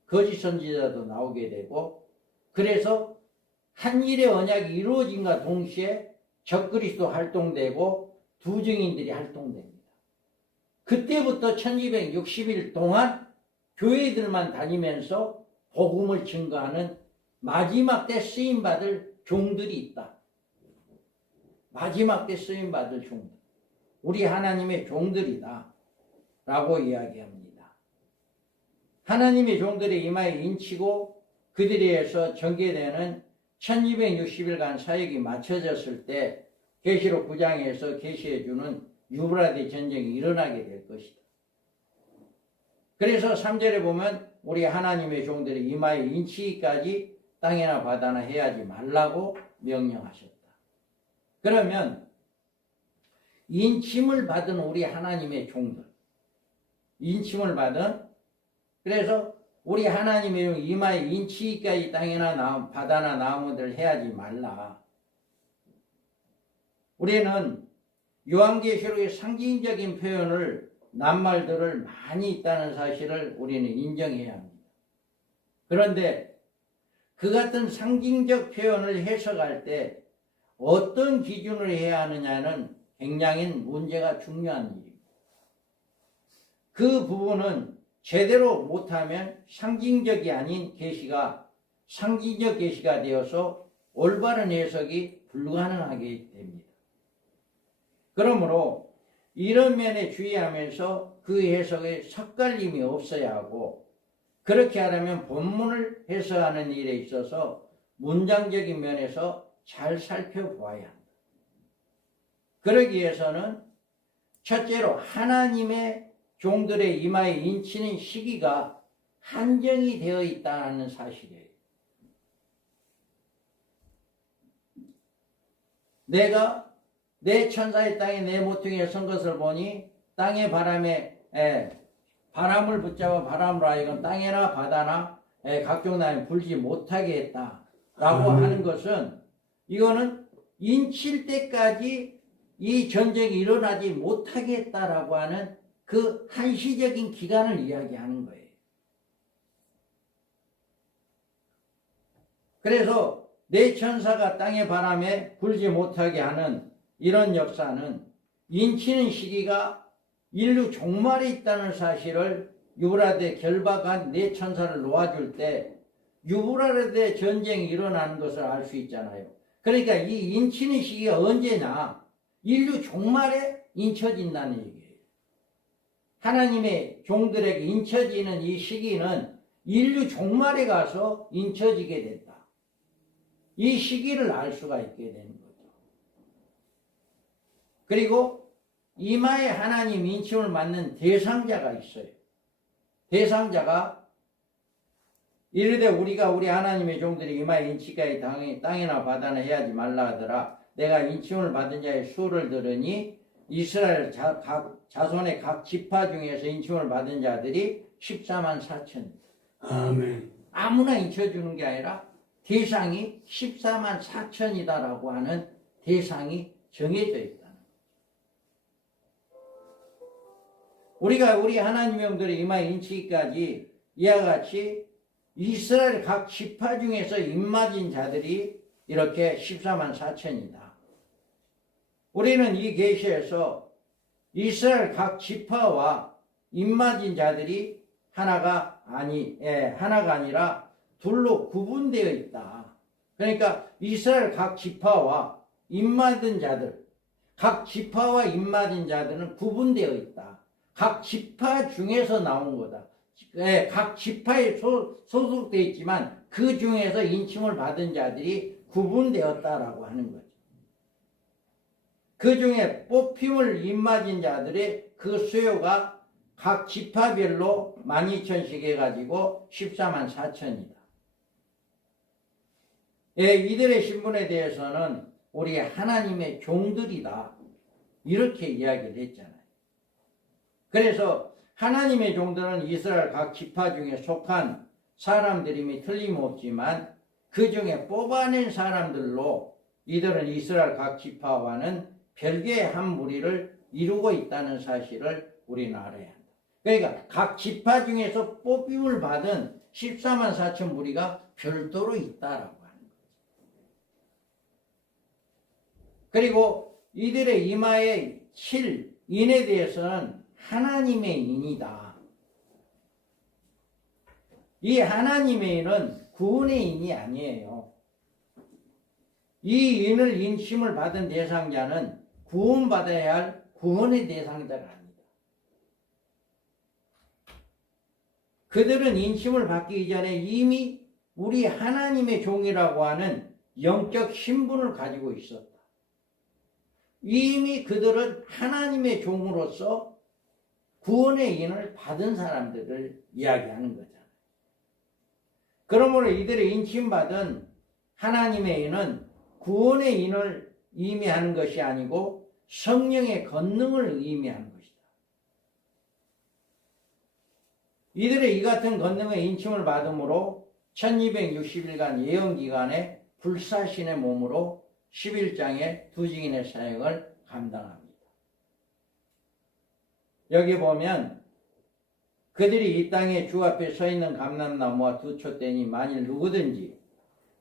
거짓 선지자도 나오게 되고 그래서 한일의 언약이 이루어진과 동시에 적그리스도 활동되고 두 증인들이 활동됩니다. 그때부터 1260일 동안 교회들만 다니면서 복음을 증거하는 마지막 때 쓰임받을 종들이 있다. 마지막 때 쓰임받을 종들. 우리 하나님의 종들이다. 라고 이야기합니다. 하나님의 종들의 이마에 인치고 그들에 의해서 전개되는 1260일간 사역이 마쳐졌을 때 계시록 9장에서 계시해주는 유브라데 전쟁이 일어나게 될 것이다. 그래서 3절에 보면 우리 하나님의 종들의 이마에 인치기까지 땅이나 바다나 해하지 말라고 명령하셨다. 그러면 인침을 받은 우리 하나님의 종들, 인침을 받은, 그래서 우리 하나님의 이마에 인치기까지 땅이나 바다나 나무들 해하지 말라. 우리는 요한계시록의 상징적인 표현을 낱말들을 많이 있다는 사실을 우리는 인정해야 합니다. 그런데 그 같은 상징적 표현을 해석할 때 어떤 기준을 해야 하느냐는 굉장히 문제가 중요한 일입니다. 그 부분은 제대로 못하면 상징적이 아닌 계시가 상징적 계시가 되어서 올바른 해석이 불가능하게 됩니다. 그러므로 이런 면에 주의하면서 그 해석에 섞갈림이 없어야 하고, 그렇게 하려면 본문을 해석하는 일에 있어서 문장적인 면에서 잘 살펴보아야 합니다. 그러기 위해서는 첫째로 하나님의 종들의 이마에 인치는 시기가 한정이 되어 있다는 사실이에요. 내가 내 천사의 땅에 내 모퉁이에 선 것을 보니 땅의 바람에 바람을 붙잡아 바람으로 하여금 땅이나 바다나 각종 나라에 불지 못하게 했다라고 하는 것은, 이거는 인칠 때까지 이 전쟁이 일어나지 못하게 했다라고 하는 그 한시적인 기간을 이야기하는 거예요. 그래서 내 천사가 땅의 바람에 불지 못하게 하는 이런 역사는 인치는 시기가 인류 종말에 있다는 사실을 유브라데 결박한 네 천사를 놓아줄 때 유브라데 전쟁이 일어나는 것을 알 수 있잖아요. 그러니까 이 인치는 시기가 언제냐? 인류 종말에 인쳐진다는 얘기예요. 하나님의 종들에게 인쳐지는 이 시기는 인류 종말에 가서 인쳐지게 된다. 이 시기를 알 수가 있게 되는 거죠. 그리고 이마에 하나님 인침을 받는 대상자가 있어요. 대상자가 이르되 우리가 우리 하나님의 종들이 이마에 인치까지 땅이나 바다나 해하지 말라 하더라. 내가 인침을 받은 자의 수를 들으니 이스라엘 자손의 각 지파 중에서 인침을 받은 자들이 14만 4천. 아멘. 아무나 인쳐주는 게 아니라 대상이 14만 4천이다라고 하는 대상이 정해져 있다는 거죠. 우리가 우리 하나님의 종들의 이마에 인치기까지 이와 같이 이스라엘 각 지파 중에서 입맞은 자들이 이렇게 14만 4천이다. 우리는 이 계시에서 이스라엘 각 지파와 입맞은 자들이 하나가 아니라 둘로 구분되어 있다. 그러니까 이스라엘 각 지파와 입맞은 자들, 각 지파와 입맞은 자들은 구분되어 있다. 각 지파 중에서 나온 거다. 각 지파에 소속되어 있지만 그 중에서 인침을 받은 자들이 구분되었다라고 하는 거죠. 그 중에 뽑힘을 입맞은 자들의 그 수요가 각 지파별로 12,000씩 해가지고 14만 4천이다. 이들의 신분에 대해서는 우리 하나님의 종들이다. 이렇게 이야기를 했잖아요. 그래서 하나님의 종들은 이스라엘 각 지파 중에 속한 사람들임이 틀림없지만 그 중에 뽑아낸 사람들로 이들은 이스라엘 각 지파와는 별개의 한 무리를 이루고 있다는 사실을 우리는 알아야 한다. 그러니까 각 지파 중에서 뽑힘을 받은 14만 4천 무리가 별도로 있다라고 하는 거죠. 그리고 이들의 이마에 칠 인에 대해서는 하나님의 인이다. 이 하나님의 인은 구원의 인이 아니에요. 이 인을 인침을 받은 대상자는 구원받아야 할 구원의 대상자가 아니다. 그들은 인침을 받기 이전에 이미 우리 하나님의 종이라고 하는 영적 신분을 가지고 있었다. 이미 그들은 하나님의 종으로서 구원의 인을 받은 사람들을 이야기하는 거잖아요. 그러므로 이들의 인침받은 하나님의 인은 구원의 인을 의미하는 것이 아니고 성령의 권능을 의미하는 것이다. 이들의 이 같은 권능의 인침을 받음으로 1260일간 예언기간에 불사신의 몸으로 11장의 두 증인의 사역을 감당합니다. 여기 보면 그들이 이 땅에 주 앞에 서 있는 감람나무와 두 촛대니 만일 누구든지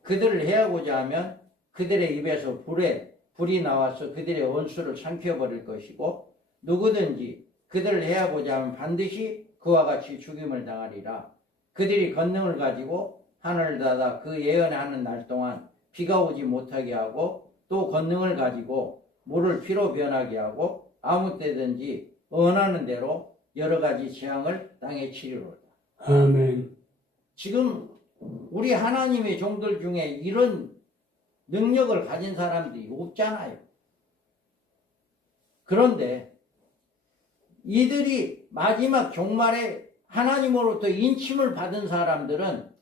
그들을 해하고자 하면 그들의 입에서 불이 나와서 그들의 원수를 삼켜버릴 것이고 누구든지 그들을 해하고자 하면 반드시 그와 같이 죽임을 당하리라. 그들이 권능을 가지고 하늘을 닫아 그 예언하는 날 동안 비가 오지 못하게 하고 또 권능을 가지고 물을 피로 변하게 하고 아무 때든지 원하는 대로 여러 가지 재앙을 땅에 치리로다. 아멘. 지금 우리 하나님의 종들 중에 이런 능력을 가진 사람들이 없잖아요. 그런데 이들이 마지막 종말에 하나님으로부터 인침을 받은 사람들은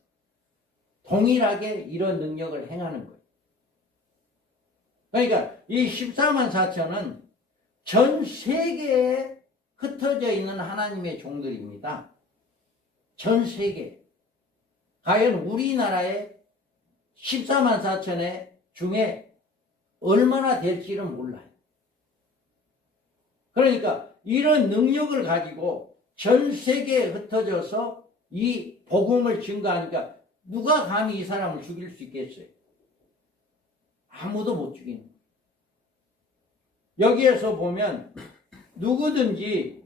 동일하게 이런 능력을 행하는 거예요. 그러니까 이 14만 4천은 전 세계에 흩어져 있는 하나님의 종들입니다. 전 세계. 과연 우리나라의 14만 4천의 중에 얼마나 될지는 몰라요. 그러니까 이런 능력을 가지고 전 세계에 흩어져서 이 복음을 증거하니까 누가 감히 이 사람을 죽일 수 있겠어요? 아무도 못 죽이는 거예요. 여기에서 보면 누구든지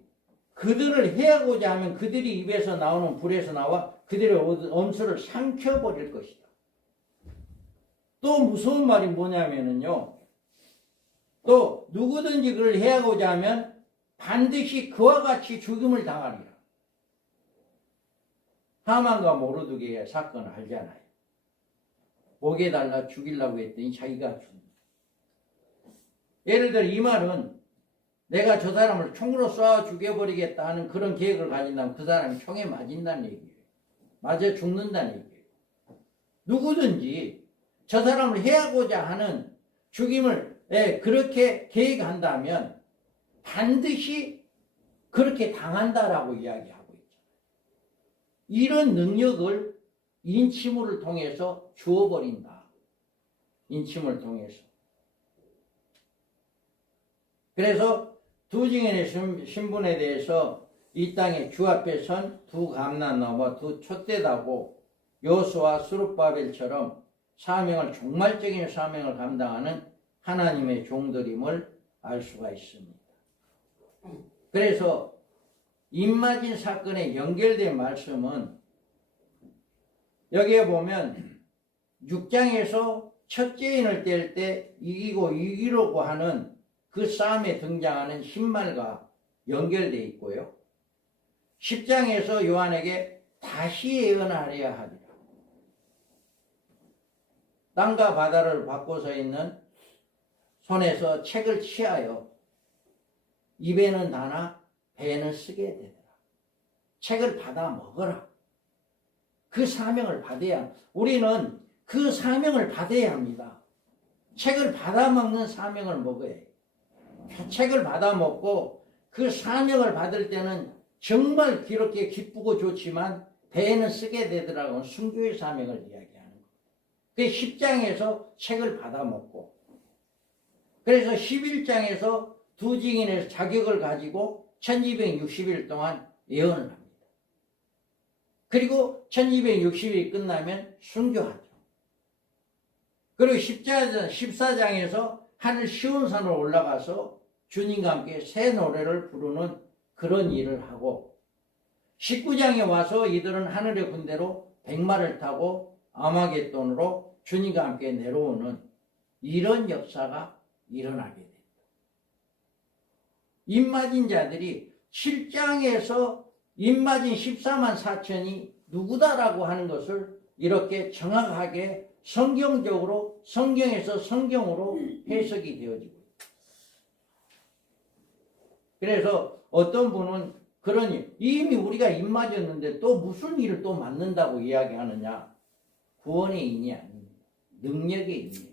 그들을 해하고자 하면 그들이 입에서 나오는 불에서 나와 그들의 원수를 삼켜버릴 것이다. 또 무서운 말이 뭐냐면요. 또 누구든지 그를 해하고자 하면 반드시 그와 같이 죽임을 당하리라. 하만과 모르드게의 사건을 알잖아요. 목에 달라 죽이려고 했더니 자기가 죽는다. 예를 들어 이 말은 내가 저 사람을 총으로 쏴 죽여버리겠다 하는 그런 계획을 가진다면 그 사람이 총에 맞은다는 얘기예요. 맞아 죽는다는 얘기예요. 누구든지 저 사람을 해하고자 하는 죽임을 그렇게 계획한다면 반드시 그렇게 당한다라고 이야기하고 있잖아요. 이런 능력을 인침을 통해서 주어버린다. 인침을 통해서. 그래서 두 증인의 신분에 대해서 이 땅에 주 앞에 선 두 감람나무와 두 촛대다고 여호수아 스룹바벨처럼 사명을 종말적인 사명을 감당하는 하나님의 종들임을 알 수가 있습니다. 그래서 임마진 사건에 연결된 말씀은 여기에 보면 6장에서 첫째인을 뗄 때 이기려고 하는 그 싸움에 등장하는 신말과 연결되어 있고요. 10장에서 요한에게 다시 예언하려야 하리라. 땅과 바다를 바꿔서 있는 손에서 책을 취하여 입에는 다나 배에는 쓰게 되더라. 책을 받아 먹어라. 그 사명을 받아야, 우리는 그 사명을 받아야 합니다. 책을 받아 먹는 사명을 먹어야 해요. 책을 받아 먹고 그 사명을 받을 때는 정말 그렇게 기쁘고 좋지만 배에는 쓰게 되더라고는 순교의 사명을 이야기하는 거예요. 그 10장에서 책을 받아 먹고 그래서 11장에서 두 증인의 자격을 가지고 1260일 동안 예언을 합니다. 그리고 1260일이 끝나면 순교하죠. 그리고 14장에서 하늘 시온산으로 올라가서 주님과 함께 새 노래를 부르는 그런 일을 하고 19장에 와서 이들은 하늘의 군대로 백마를 타고 아마겟돈으로 주님과 함께 내려오는 이런 역사가 일어나게 됩니다. 입맞은 자들이 7장에서 입맞은 14만 4천이 누구다라고 하는 것을 이렇게 정확하게 성경적으로 성경에서 성경으로 해석이 되어지고 있습니다. 그래서 어떤 분은 그러니 이미 우리가 입맞았는데 또 무슨 일을 또 맞는다고 이야기하느냐. 구원의 인이 아닙니다. 능력의 인이에요.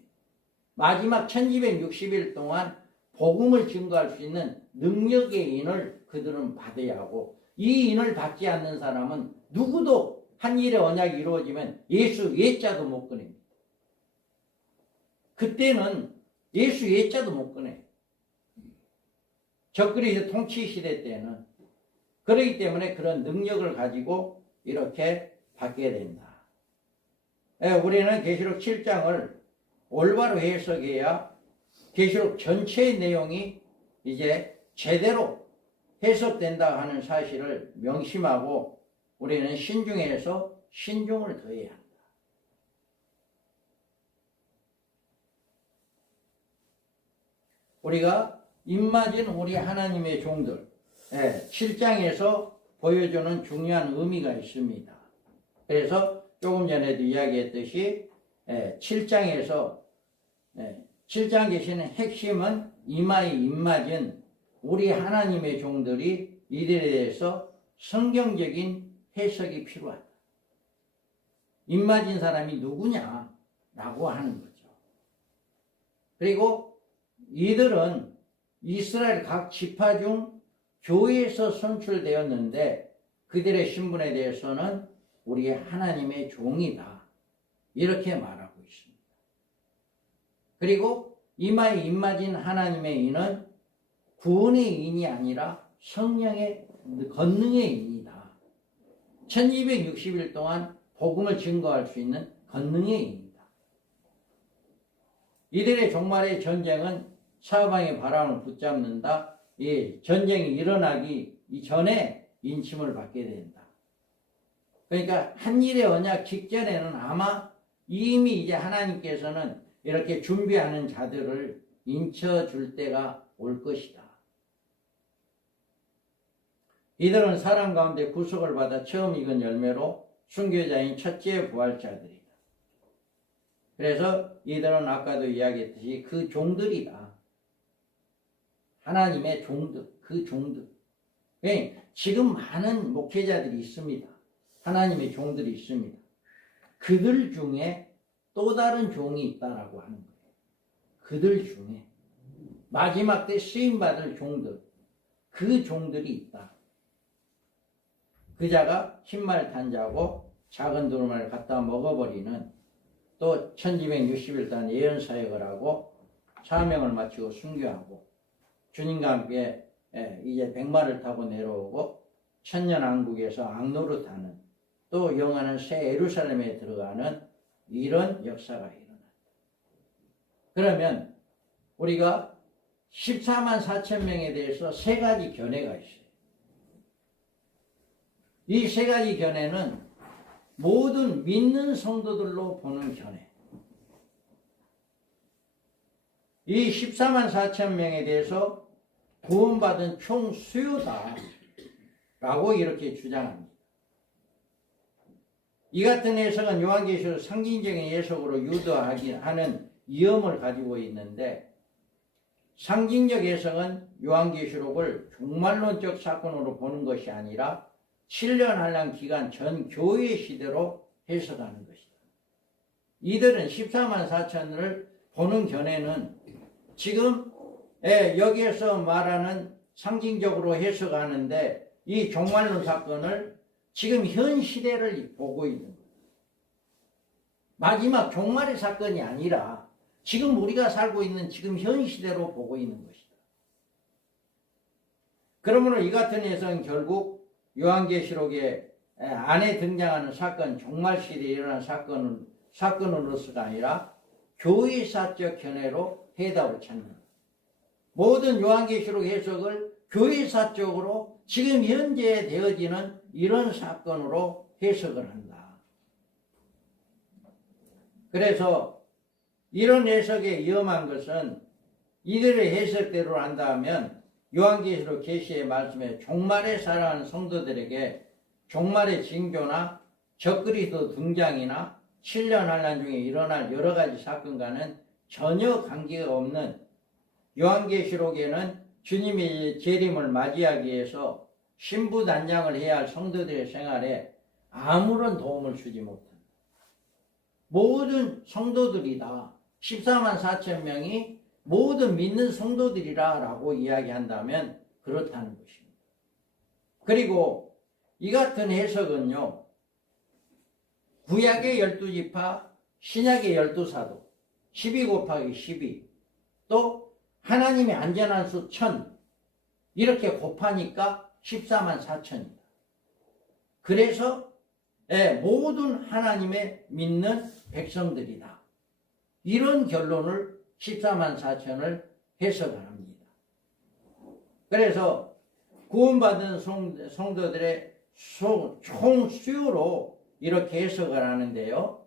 마지막 1260일 동안 복음을 증거할 수 있는 능력의 인을 그들은 받아야 하고, 이 인을 받지 않는 사람은 누구도 한 일의 언약이 이루어지면 예수 예자도 못 꺼냅니다. 그때는 예수 예자도 못 꺼내요. 적그리스도 통치 시대 때는. 그렇기 때문에 그런 능력을 가지고 이렇게 받게 된다. 우리는 계시록 7장을 올바로 해석해야 계시록 전체의 내용이 이제 제대로 해석된다 하는 사실을 명심하고 우리는 신중해서 신중을 더해야 한다. 우리가 입맞은 우리 하나님의 종들, 7장에서 보여주는 중요한 의미가 있습니다. 그래서 조금 전에도 이야기했듯이 7장에서 7장 계시는 핵심은 이마에 입맞은 우리 하나님의 종들이 이들에 대해서 성경적인 해석이 필요하다. 입맞은 사람이 누구냐라고 하는 거죠. 그리고 이들은 이스라엘 각 지파 중 교회에서 선출되었는데 그들의 신분에 대해서는 우리 하나님의 종이다. 이렇게 말하고 있습니다. 그리고 이마에 입맞은 하나님의 인은 구원의 인이 아니라 성령의 권능의 인이다. 1260일 동안 복음을 증거할 수 있는 권능의 인이다. 이들의 종말의 전쟁은 사방의 바람을 붙잡는다. 이 전쟁이 일어나기 이전에 인침을 받게 된다. 그러니까 한일의 언약 직전에는 아마 이미 이제 하나님께서는 이렇게 준비하는 자들을 인쳐줄 때가 올 것이다. 이들은 사람 가운데 구속을 받아 처음 익은 열매로 순교자인 첫째 부활자들이다. 그래서 이들은 아까도 이야기했듯이 그 종들이다. 하나님의 종들, 그 종들. 지금 많은 목회자들이 있습니다. 하나님의 종들이 있습니다. 그들 중에 또 다른 종이 있다라고 하는 거예요. 그들 중에 마지막 때 쓰임받을 종들, 그 종들이 있다. 그 자가 흰말 탄 자고 작은 두루마리를 갖다 먹어버리는, 또 1260일 동안 예언사역을 하고 사명을 마치고 순교하고 주님과 함께 이제 백마를 타고 내려오고 천년왕국에서 악노릇하는, 또 영원한 새 예루살렘에 들어가는 이런 역사가 일어난다. 그러면 우리가 14만 4천 명에 대해서 세 가지 견해가 있어요. 이 세 가지 견해는 모든 믿는 성도들로 보는 견해. 이 14만 4천 명에 대해서 구원받은 총 수요다 라고 이렇게 주장합니다. 이 같은 해석은 요한계시록 상징적인 해석으로 유도하기 하는 위험을 가지고 있는데, 상징적 해석은 요한계시록을 종말론적 사건으로 보는 것이 아니라 7년 한량 기간 전 교회 시대로 해석하는 것이다. 이들은 14만 4천을 보는 견해는 지금 여기에서 말하는 상징적으로 해석하는데, 이 종말론 사건을 지금 현 시대를 보고 있는 거예요. 마지막 종말의 사건이 아니라 지금 우리가 살고 있는 지금 현 시대로 보고 있는 것이다. 그러므로 이 같은 해석은 결국 요한계시록의 안에 등장하는 사건, 종말 시대에 일어난 사건으로서가 아니라 교회사적 견해로 해답을 찾는 거예요. 모든 요한계시록 해석을 교회사적으로 지금 현재 되어지는 이런 사건으로 해석을 한다. 그래서 이런 해석에 위험한 것은 이들의 해석대로 한다면 요한계시록 계시의 말씀에 종말에 살아가는 성도들에게 종말의 징조나 적그리스도 등장이나 7년 환란 중에 일어날 여러 가지 사건과는 전혀 관계가 없는 요한계시록에는 주님의 재림을 맞이하기 위해서 신부단장을 해야 할 성도들의 생활에 아무런 도움을 주지 못한다. 모든 성도들이다. 14만 4천 명이 모든 믿는 성도들이라 라고 이야기한다면 그렇다는 것입니다. 그리고 이 같은 해석은요, 구약의 12지파, 신약의 12사도, 12 곱하기 12, 또 하나님의 안전한 수 1000, 이렇게 곱하니까 14만 4천이다. 그래서 모든 하나님의 믿는 백성들이다. 이런 결론을 14만 4천을 해석을 합니다. 그래서 구원받은 성도들의 총 수요로 이렇게 해석을 하는데요.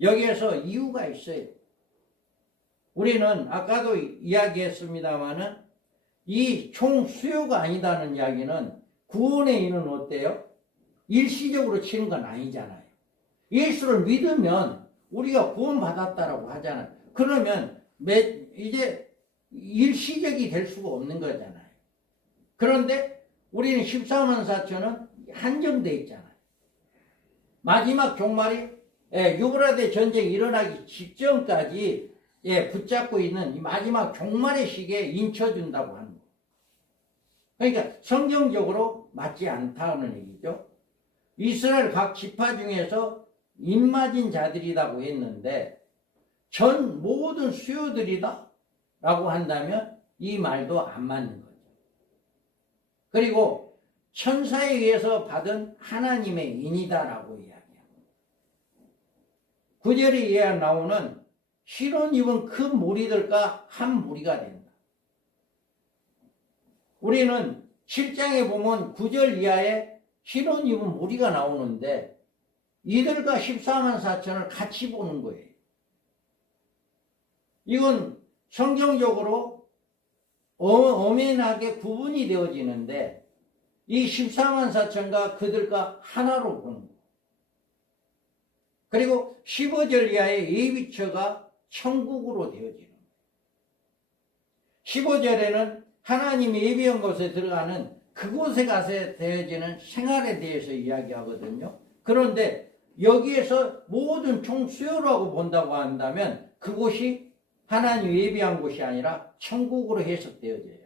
여기에서 이유가 있어요. 우리는 아까도 이야기했습니다마는 이 총 수요가 아니다는 이야기는 구원의 일은 어때요? 일시적으로 치는 건 아니잖아요. 예수를 믿으면 우리가 구원받았다라고 하잖아요. 그러면 이제 일시적이 될 수가 없는 거잖아요. 그런데 우리는 14만 4천은 한정되어 있잖아요. 마지막 종말이 유브라데 전쟁이 일어나기 직전까지 붙잡고 있는 이 마지막 종말의 시기에 인쳐준다고 하는 거예요. 그러니까 성경적으로 맞지 않다는 얘기죠. 이스라엘 각 지파 중에서 입맞은 자들이라고 했는데 전 모든 수요들이다 라고 한다면 이 말도 안 맞는 거죠. 그리고 천사에 의해서 받은 하나님의 인이다라고 이야기합니다. 9절에 나오는 시론 입은 큰 무리들과 한 무리가 된다. 우리는 7장에 보면 9절 이하에 시론 입은 무리가 나오는데 이들과 14만 4천을 같이 보는 거예요. 이건 성경적으로 엄연하게 구분이 되어지는데 이 14만 4천과 그들과 하나로 보는 거예요. 그리고 15절 이하의 예비처가 천국으로 되어지는 거예요. 15절에는 하나님이 예비한 곳에 들어가는 그곳에 가서 되어지는 생활에 대해서 이야기하거든요. 그런데 여기에서 모든 총수요라고 본다고 한다면 그곳이 하나님이 예비한 곳이 아니라 천국으로 해석되어져요.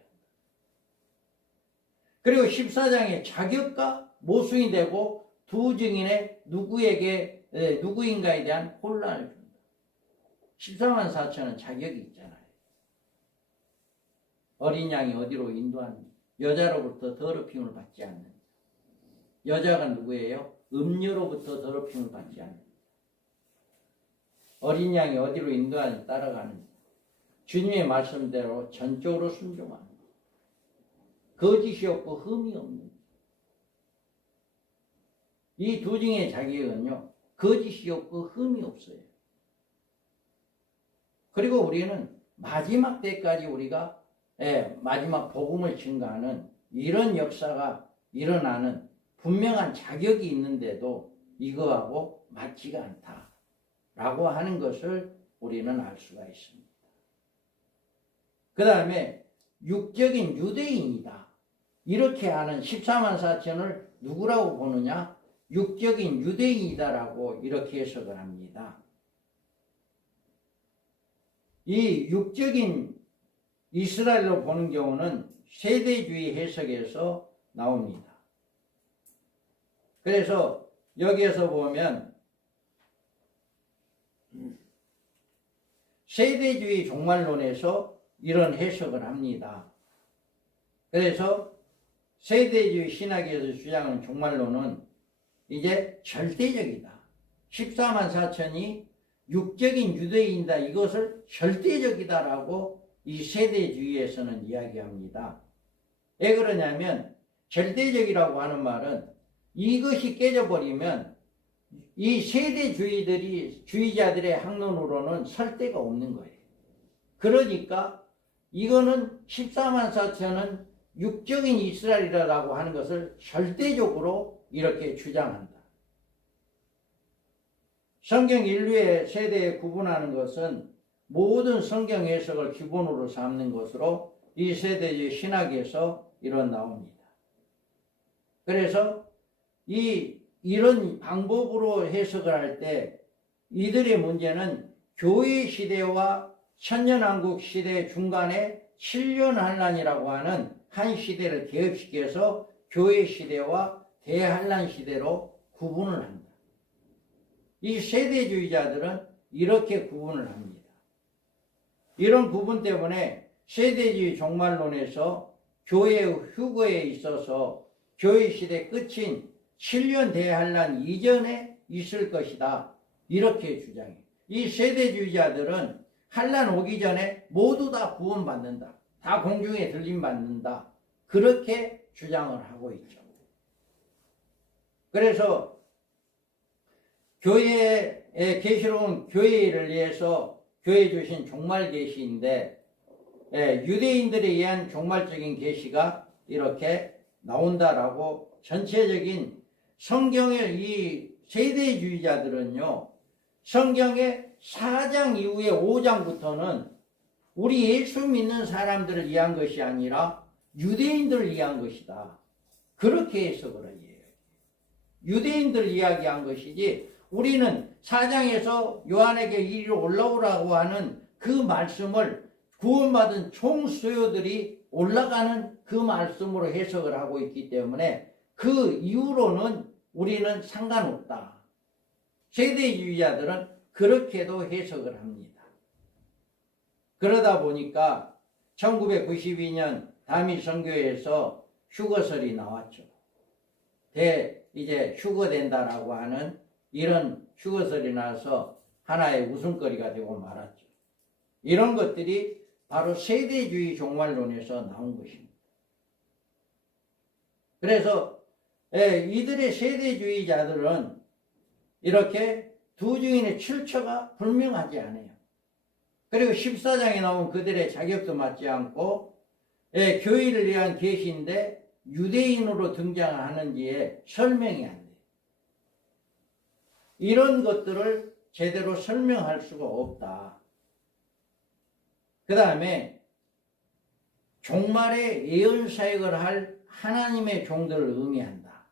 그리고 14장에 자격과 모순이 되고 두 증인의 누구인가에 대한 혼란을 줍니다. 14만 4천은 자격이 있잖아요. 어린 양이 어디로 인도하는 여자로부터 더럽힘을 받지 않는 여자가 누구예요? 음료로부터 더럽힘을 받지 않는 어린 양이 어디로 인도하는지 따라가는 주님의 말씀대로 전적으로 순종하는 거짓이 없고 흠이 없는 이 두 증의 자격은요 거짓이 없고 흠이 없어요. 그리고 우리는 마지막 때까지 우리가 마지막 복음을 증거하는 이런 역사가 일어나는 분명한 자격이 있는데도 이거하고 맞지가 않다라고 하는 것을 우리는 알 수가 있습니다. 그 다음에 육적인 유대인이다. 이렇게 하는 14만 4천을 누구라고 보느냐? 육적인 유대인이다라고 이렇게 해석을 합니다. 이 육적인 이스라엘로 보는 경우는 세대주의 해석에서 나옵니다. 그래서 여기에서 보면 세대주의 종말론에서 이런 해석을 합니다. 그래서 세대주의 신학에서 주장하는 종말론은 이제 절대적이다. 14만 4천이 육적인 유대인이다. 이것을 절대적이다라고 이 세대주의에서는 이야기합니다. 왜 그러냐면 절대적이라고 하는 말은 이것이 깨져버리면 이 주의자들의 학론으로는 설 데가 없는 거예요. 그러니까 이거는 14만 4천은 육적인 이스라엘이라고 하는 것을 절대적으로 이렇게 주장한다. 성경 인류의 세대에 구분하는 것은 모든 성경 해석을 기본으로 삼는 것으로 이 세대의 신학에서 이런 나옵니다. 그래서 이런 방법으로 해석을 할 때 이들의 문제는 교회 시대와 천년왕국 시대 중간에 7년 환란이라고 하는 한 시대를 개혁시켜서 교회 시대와 대환란 시대로 구분을 한다. 이 세대주의자들은 이렇게 구분을 합니다. 이런 구분 때문에 세대주의 종말론에서 교회의 휴거에 있어서 교회 시대 끝인 7년 대환란 이전에 있을 것이다. 이렇게 주장해요. 이 세대주의자들은 환란 오기 전에 모두 다 구원받는다. 다 공중에 들림받는다. 그렇게 주장을 하고 있죠. 그래서 교회의 계시로운 교회를 위해서 교회 주신 종말 계시인데 유대인들에 의한 종말적인 계시가 이렇게 나온다라고 전체적인 성경의 이 세대주의자들은요, 성경의 4장 이후에 5장부터는 우리 예수 믿는 사람들을 위한 것이 아니라 유대인들을 위한 것이다. 그렇게 해석을 해요. 유대인들 이야기한 것이지 우리는 4장에서 요한에게 이리로 올라오라고 하는 그 말씀을 구원받은 총수요들이 올라가는 그 말씀으로 해석을 하고 있기 때문에 그 이후로는 우리는 상관없다. 세대주의자들은 그렇게도 해석을 합니다. 그러다 보니까 1992년 다미 선교에서 휴거설이 나왔죠. 이제 휴거된다라고 하는 이런 휴거설이 나서 하나의 웃음거리가 되고 말았죠. 이런 것들이 바로 세대주의 종말론에서 나온 것입니다. 그래서 이들의 세대주의자들은 이렇게 두 증인의 출처가 분명하지 않아요. 그리고 14장에 나온 그들의 자격도 맞지 않고 교회를 위한 계시인데 유대인으로 등장하는지에 설명이 안 돼요. 이런 것들을 제대로 설명할 수가 없다. 그 다음에 종말의 예언사역을 할 하나님의 종들을 의미한다.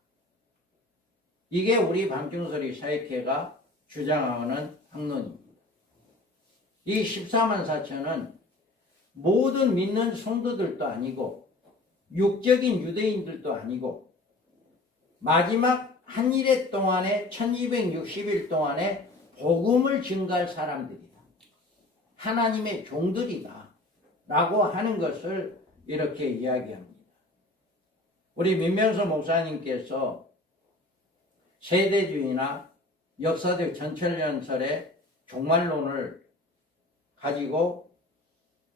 이게 우리 밤중설이 사역회가 주장하는 학론입니다. 이 14만 4천은 모든 믿는 성도들도 아니고 육적인 유대인들도 아니고 마지막 한일의 동안에 1260일 동안에 복음을 증거할 사람들이다. 하나님의 종들이다. 라고 하는 것을 이렇게 이야기합니다. 우리 민명서 목사님께서 세대주의나 역사적 전철연설의 종말론을 가지고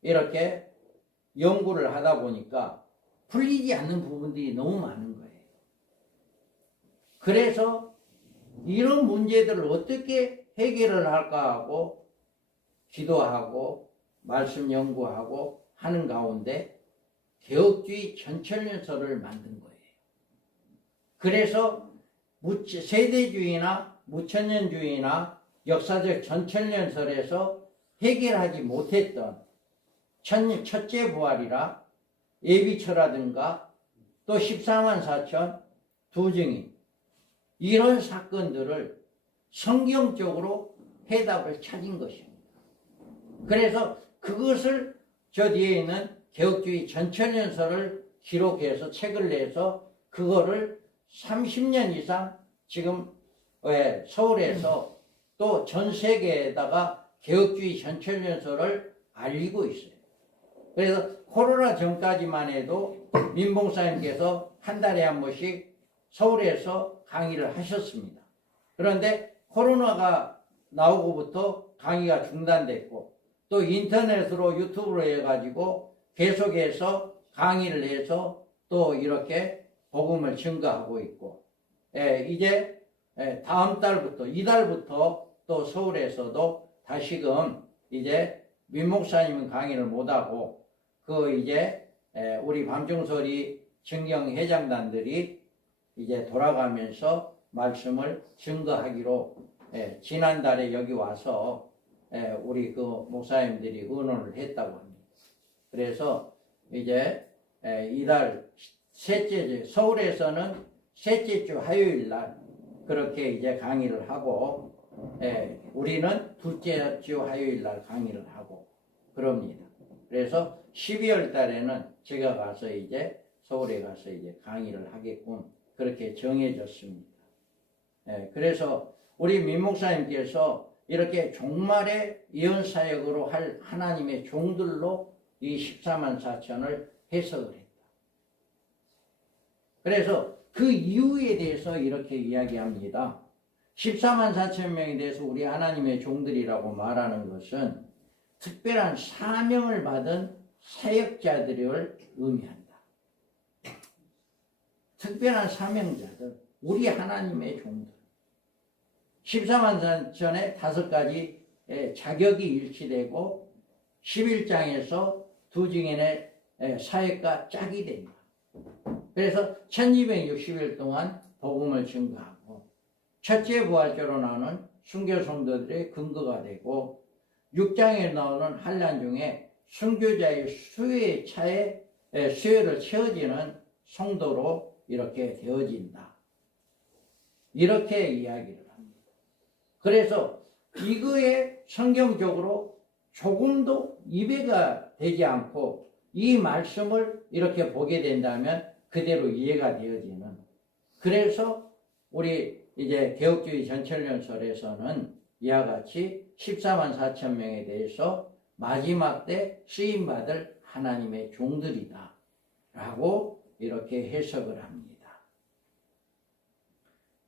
이렇게 연구를 하다 보니까 풀리지 않는 부분들이 너무 많은 거예요. 그래서 이런 문제들을 어떻게 해결을 할까 하고 기도하고 말씀 연구하고 하는 가운데 개혁주의 전철연설을 만든 거예요. 그래서 세대주의나 무천년주의나 역사적 전철연설에서 해결하지 못했던 첫째 부활이라 예비처라든가 또 14만 4천 두 증인 이런 사건들을 성경적으로 해답을 찾은 것입니다. 그래서 그것을 저 뒤에 있는 개혁주의 전철연설을 기록해서 책을 내서 그거를 30년 이상 지금 서울에서 또 전 세계에다가 개혁주의 전철연설을 알리고 있어요. 그래서 코로나 전까지만 해도 민봉사님께서 한 달에 한 번씩 서울에서 강의를 하셨습니다. 그런데 코로나가 나오고부터 강의가 중단됐고 또 인터넷으로 유튜브로 해가지고 계속해서 강의를 해서 또 이렇게 복음을 증거하고 있고 이제 다음 달부터 이달부터 또 서울에서도 다시금 이제 민 목사님은 강의를 못하고 그 이제 우리 밤중소리 증경 회장단들이 이제 돌아가면서 말씀을 증거하기로 지난달에 여기 와서 우리 그 목사님들이 의논을 했다고 합니다. 그래서 이제 이달 셋째 주 서울에서는 셋째 주 화요일 날 그렇게 이제 강의를 하고 우리는 둘째 주 화요일 날 강의를 하고 그럽니다. 그래서 12월 달에는 제가 가서 이제 서울에 가서 이제 강의를 하게끔 그렇게 정해졌습니다. 그래서 우리 민 목사님께서 이렇게 종말의 예언 사역으로 할 하나님의 종들로 이 14만 4천을 해석을 했다. 그래서 그 이유에 대해서 이렇게 이야기합니다. 14만 4천 명에 대해서 우리 하나님의 종들이라고 말하는 것은 특별한 사명을 받은 사역자들을 의미한다. 특별한 사명자들, 우리 하나님의 종들. 14만 4천에 5가지 자격이 일치되고 11장에서 두 증인의 사역과 짝이 됩니다. 그래서 1260일 동안 복음을 증거하고 첫째 부활절로 나오는 순교 성도들의 근거가 되고 6장에 나오는 환난 중에 순교자의 수요의 차에 수요를 채워지는 성도로 이렇게 되어진다. 이렇게 이야기를 합니다. 그래서 이거에 성경적으로 조금도 이해가 되지 않고 이 말씀을 이렇게 보게 된다면 그대로 이해가 되어지는. 그래서 우리 이제 개혁주의 전철연설에서는 이와 같이 14만 4천 명에 대해서 마지막 때 쓰임받을 하나님의 종들이다 라고 이렇게 해석을 합니다.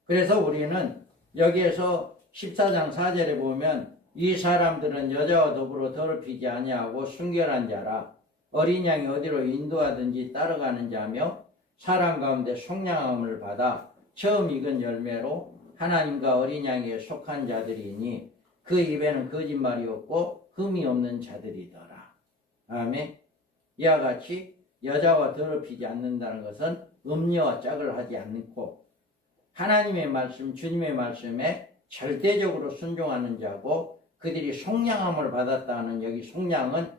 그래서 우리는 여기에서 14장 4절에 보면 이 사람들은 여자와 더불어 더럽히지 아니하고 순결한 자라 어린 양이 어디로 인도하든지 따라가는 자며 사람 가운데 속량함을 받아 처음 익은 열매로 하나님과 어린 양에 속한 자들이니 그 입에는 거짓말이 없고 흠이 없는 자들이더라. 아멘. 이와 같이 여자와 더럽히지 않는다는 것은 음녀와 짝을 하지 않고 하나님의 말씀, 주님의 말씀에 절대적으로 순종하는 자고 그들이 속량함을 받았다는 여기 속량은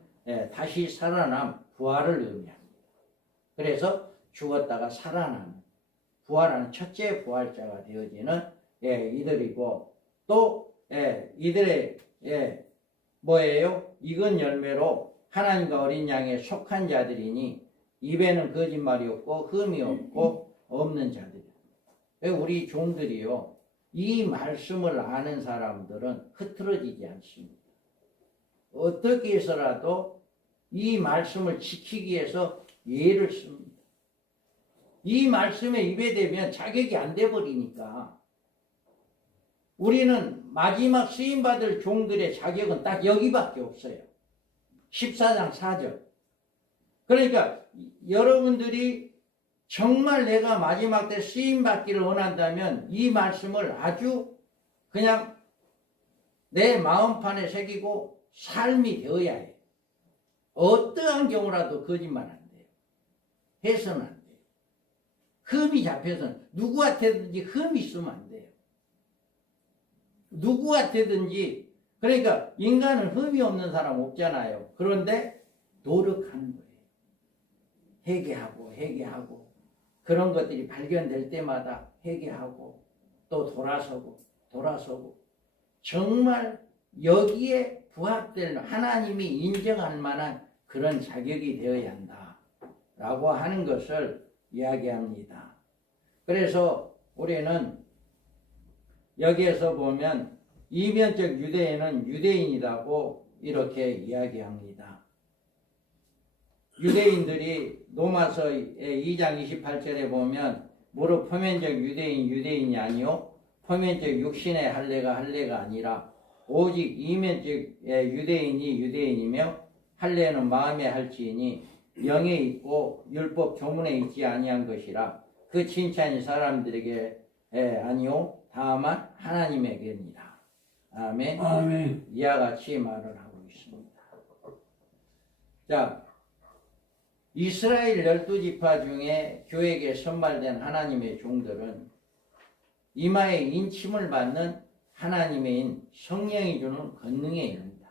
다시 살아남 부활을 의미합니다. 그래서 죽었다가 살아나는 부활하는 첫째 부활자가 되어지는 이들이고 또 이들의 뭐예요? 익은 열매로 하나님과 어린 양에 속한 자들이니 입에는 거짓말이 없고 흠이 없고 없는 자들이에요. 우리 종들이요. 이 말씀을 아는 사람들은 흐트러지지 않습니다. 어떻게 해서라도 이 말씀을 지키기 위해서 예를 씁니다. 이 말씀에 입에 대면 자격이 안 돼버리니까 우리는 마지막 쓰임받을 종들의 자격은 딱 여기밖에 없어요. 14장 4절. 그러니까 여러분들이 정말 내가 마지막 때 쓰임받기를 원한다면 이 말씀을 아주 그냥 내 마음판에 새기고 삶이 되어야 해요. 어떠한 경우라도 거짓말 안 돼요. 해서는 안 돼요. 흠이 잡혀서는 누구한테든지 흠이 있으면 안 돼요. 누구한테든지 그러니까 인간은 흠이 없는 사람 없잖아요. 그런데 노력하는 거예요. 회개하고 그런 것들이 발견될 때마다 회개하고 또 돌아서고 정말 여기에 부합될 하나님이 인정할 만한 그런 자격이 되어야 한다라고 하는 것을 이야기합니다. 그래서 우리는 여기에서 보면 이면적 유대인은 유대인이라고 이렇게 이야기합니다. 유대인들이 로마서 2장 28절에 보면 무릇 표면적 유대인이 아니요 표면적 육신의 할례가 아니라 오직 이면적 유대인이 유대인이며 할례는 마음에 할지니 영에 있고 율법 조문에 있지 아니한 것이라 그 칭찬이 사람들에게 아니요 다만 하나님에게니라. 아멘. 아멘. 이와 같이 말을 하고 있습니다. 자, 이스라엘 12지파 중에 교회에 선발된 하나님의 종들은 이마에 인침을 받는 하나님의 성령이 주는 권능에 이릅니다.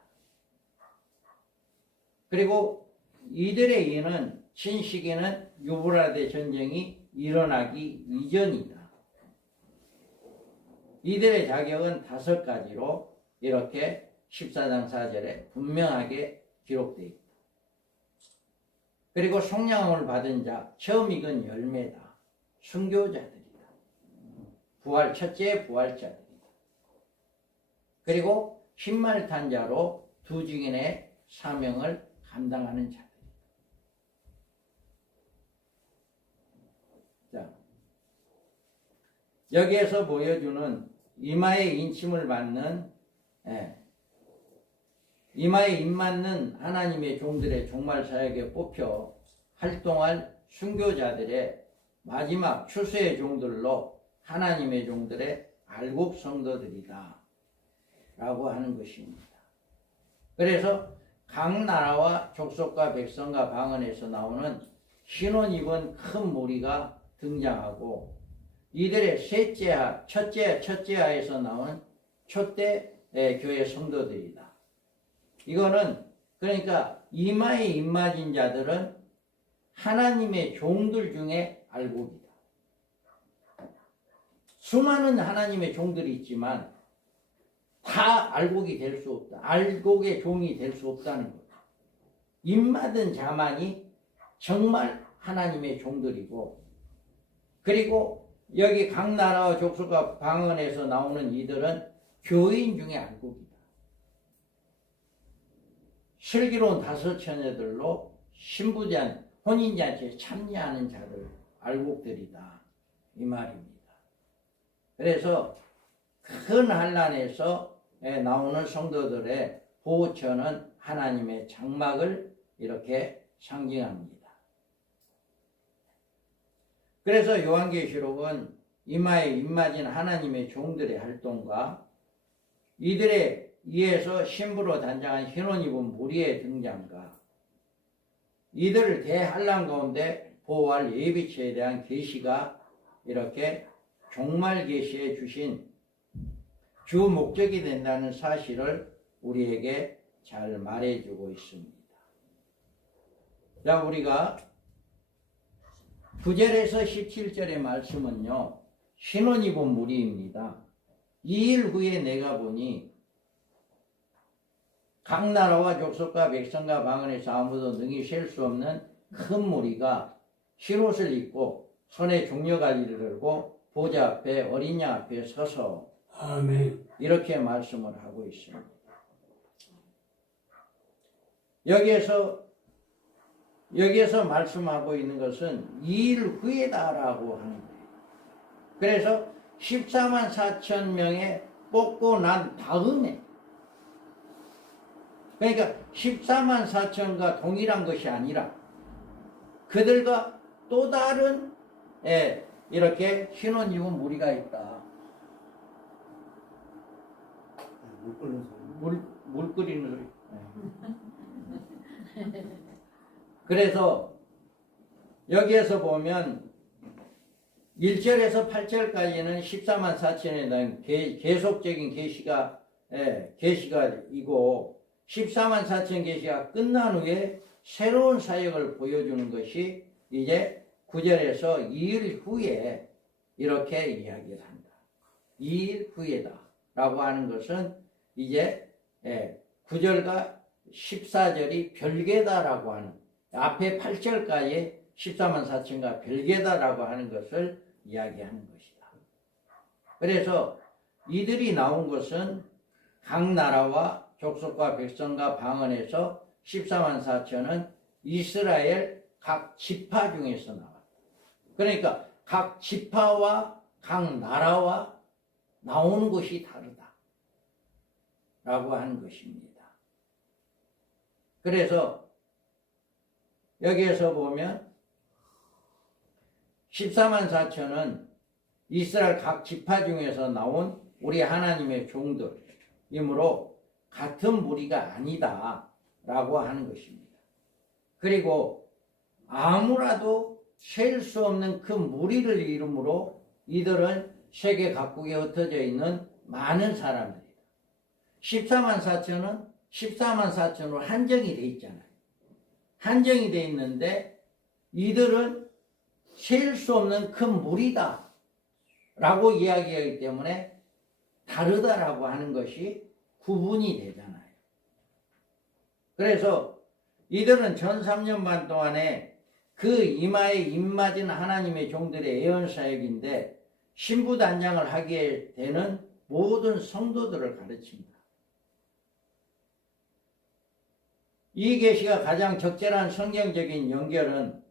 그리고 이들의 이는 신시기는 유브라데 전쟁이 일어나기 이전이다. 이들의 자격은 5가지로 이렇게 14장 4절에 분명하게 기록되어 있다. 그리고 속량함을 받은 자, 처음 익은 열매다. 순교자들이다. 첫째 부활자들이다. 그리고 흰말 탄 자로 두 증인의 사명을 감당하는 자들이다. 자, 여기에서 보여주는 이마에 인침을 받는 이마에 입맞는 하나님의 종들의 종말 사역에 뽑혀 활동할 순교자들의 마지막 추수의 종들로 하나님의 종들의 알곡 성도들이다 라고 하는 것입니다. 그래서 각 나라와 족속과 백성과 방언에서 나오는 흰옷 입은 큰 무리가 등장하고 이들의 첫째하에서 나온 초대 교회 성도들이다. 이거는 그러니까 이마에 입맞은 자들은 하나님의 종들 중에 알곡이다. 수많은 하나님의 종들이 있지만 다 알곡이 될 수 없다. 알곡의 종이 될 수 없다는 거다. 입맞은 자만이 정말 하나님의 종들이고, 그리고 여기 각 나라와 족속과 방언에서 나오는 이들은 교인 중에 알곡이다. 슬기로운 5 처녀들로 신부잔 혼인잔치에 참여하는 자들 알곡들이다 이 말입니다. 그래서 큰 환난에서 나오는 성도들의 보호처는 하나님의 장막을 이렇게 상징합니다. 그래서 요한계시록은 이마에 입맞은 하나님의 종들의 활동과 이들에 의해서 신부로 단장한 흰옷 입은 무리의 등장과 이들을 대환난 가운데 보호할 예비처에 대한 계시가 이렇게 종말 계시에 주신 주 목적이 된다는 사실을 우리에게 잘 말해주고 있습니다. 자, 우리가 9절에서 17절의 말씀은요, 흰옷 입은 무리입니다. 2일 후에 내가 보니 각 나라와 족속과 백성과 방언에서 아무도 능히 셀 수 없는 큰 무리가 흰옷을 입고 손에 종려가지를 들고 보좌 앞에 어린 양 앞에 서서 아멘. 이렇게 말씀을 하고 있습니다. 여기에서 말씀하고 있는 것은 2일 후에다라고 하는 거예요. 그래서 14만 4천 명에 뽑고 난 다음에, 그러니까 14만 4천과 동일한 것이 아니라 그들과 또 다른 이렇게 흰옷 입은 무리가 있다. 물 끓이는 소리. 그래서 여기에서 보면 1절에서 8절까지는 14만 4천에 대한 계속적인 계시가 이고 14만 4천 계시가 끝난 후에 새로운 사역을 보여주는 것이 이제 9절에서 2일 후에 이렇게 이야기를 한다. 2일 후에다 라고 하는 것은 이제 9절과 14절이 별개다라고 하는, 앞에 8절까지 14만 4천과 별개다라고 하는 것을 이야기하는 것이다. 그래서 이들이 나온 것은 각 나라와 족속과 백성과 방언에서 14만 4천은 이스라엘 각 지파 중에서 나왔다. 그러니까 각 지파와 각 나라와 나오는 것이 다르다 라고 하는 것입니다. 그래서 여기에서 보면 14만 4천은 이스라엘 각 지파 중에서 나온 우리 하나님의 종들이므로 같은 무리가 아니다라고 하는 것입니다. 그리고 아무라도 셀 수 없는 그 무리를 이름으로 이들은 세계 각국에 흩어져 있는 많은 사람들이다. 14만 4천은 14만 4천으로 한정이 돼 있잖아요. 한정이 돼 있는데 이들은 셀 수 없는 큰 무리다 라고 이야기하기 때문에 다르다라고 하는 것이 구분이 되잖아요. 그래서 이들은 전 3년 반 동안에 그 이마에 입맞은 하나님의 종들의 예언 사역인데 신부단장을 하게 되는 모든 성도들을 가르칩니다. 이 계시가 가장 적절한 성경적인 연결은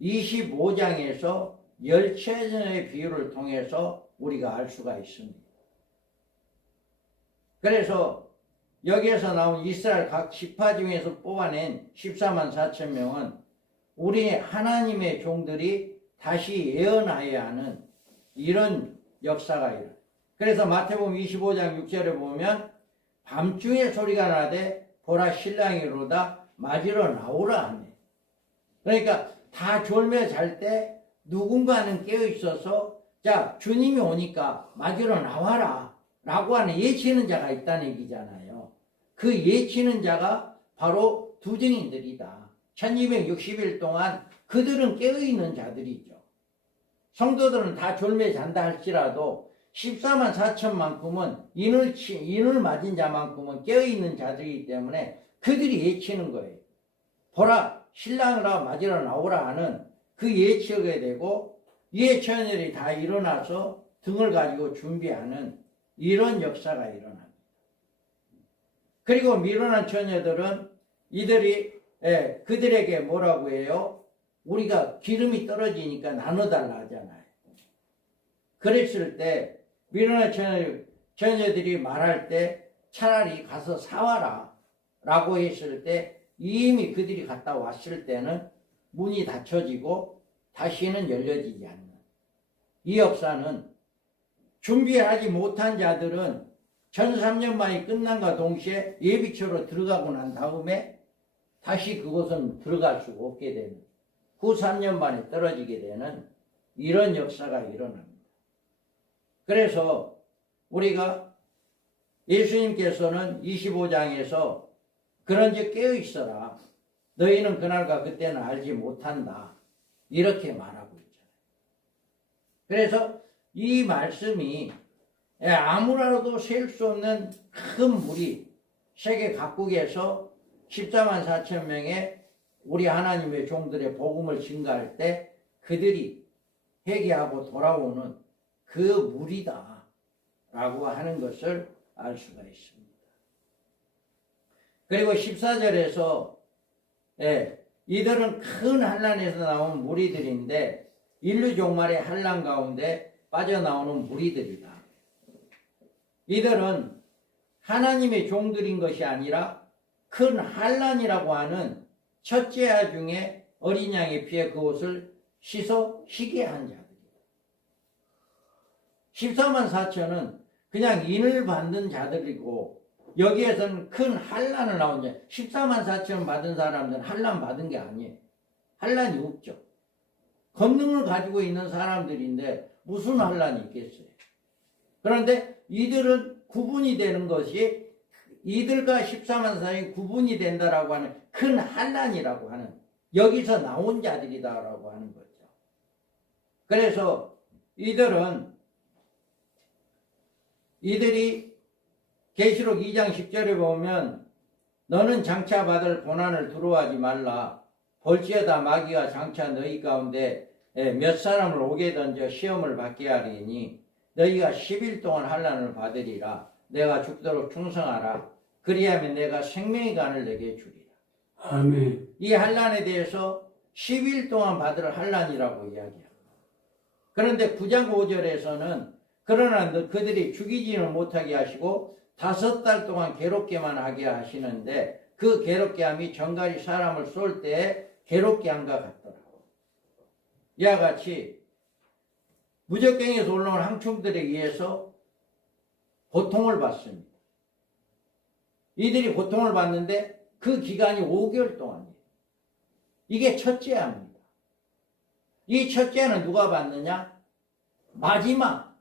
25장에서 열처녀의 비유를 통해서 우리가 알 수가 있습니다. 그래서 여기에서 나온 이스라엘 각 지파 중에서 뽑아낸 14만 4천 명은 우리 하나님의 종들이 다시 예언하여야 하는 이런 역사가 일어나요. 그래서 마태복음 25장 6절에 보면 밤중에 소리가 나되 보라 신랑이 이르다 맞으러 나오라 하네. 그러니까 다 졸며 잘 때 누군가는 깨어있어서 자 주님이 오니까 맞으러 나와라 라고 하는 예치는 자가 있다는 얘기잖아요. 그 예치는 자가 바로 두 증인들이다. 1260일 동안 그들은 깨어있는 자들이죠. 성도들은 다 졸며 잔다 할지라도 14만 4천만큼은 인을 맞은 자만큼은 깨어있는 자들이기 때문에 그들이 예치는 거예요. 보라 신랑이라 맞으러 나오라 하는 그 예치하게 되고 예처녀들이 다 일어나서 등을 가지고 준비하는 이런 역사가 일어납니다. 그리고 미련한 처녀들은 이들이 그들에게 뭐라고 해요? 우리가 기름이 떨어지니까 나눠달라 하잖아요. 그랬을 때 미련한 처녀들이 말할 때 차라리 가서 사와라 라고 했을 때 이미 그들이 갔다 왔을 때는 문이 닫혀지고 다시는 열려지지 않는 이 역사는 준비하지 못한 자들은 전 3년 만이 끝난과 동시에 예비처로 들어가고 난 다음에 다시 그곳은 들어갈 수가 없게 되는 후 3년 만에 떨어지게 되는 이런 역사가 일어납니다. 그래서 우리가 예수님께서는 25장에서 그런즉 깨어있어라. 너희는 그날과 그때는 알지 못한다. 이렇게 말하고 있잖아요. 그래서 이 말씀이 아무라도 셀 수 없는 큰 무리, 세계 각국에서 14만 4천 명의 우리 하나님의 종들의 복음을 증가할 때 그들이 회개하고 돌아오는 그 무리다 라고 하는 것을 알 수가 있습니다. 그리고 14절에서 이들은 큰 환난에서 나온 무리들인데 인류 종말의 환난 가운데 빠져나오는 무리들이다. 이들은 하나님의 종들인 것이 아니라 큰 환난이라고 하는 첫째 아 중에 어린 양의 피에 그것을 씻어 희게 한 자들이다. 14만 4천은 그냥 인을 받는 자들이고 여기에서는 큰 환난을 나온 자 14만 4천 받은 사람들은 환난 받은 게 아니에요. 환난이 없죠. 권능을 가지고 있는 사람들인데 무슨 환난이 있겠어요. 그런데 이들은 구분이 되는 것이 이들과 14만 4천이 구분이 된다라고 하는 큰 환난이라고 하는 여기서 나온 자들이다라고 하는 거죠. 그래서 이들이 계시록 2장 10절에 보면 너는 장차 받을 고난을 두려워하지 말라. 볼지어다 마귀가 장차 너희 가운데 몇 사람을 오게 던져 시험을 받게 하리니 너희가 10일 동안 환난을 받으리라. 내가 죽도록 충성하라. 그리하면 내가 생명의 간을 내게 주리라. 아멘. 이 환난에 대해서 10일 동안 받을 환난이라고 이야기합니다. 그런데 9장 5절에서는 그러나 그들이 죽이지는 못하게 하시고 5달 동안 괴롭게만 하게 하시는데 그 괴롭게 함이 정갈이 사람을 쏠 때 괴롭게 함과 같더라고. 이와 같이 무적경에서 올라온 항충들에 의해서 고통을 받습니다. 이들이 고통을 받는데 그 기간이 5개월 동안이에요. 이게 첫째 해입니다. 이 첫째 해는 누가 받느냐? 마지막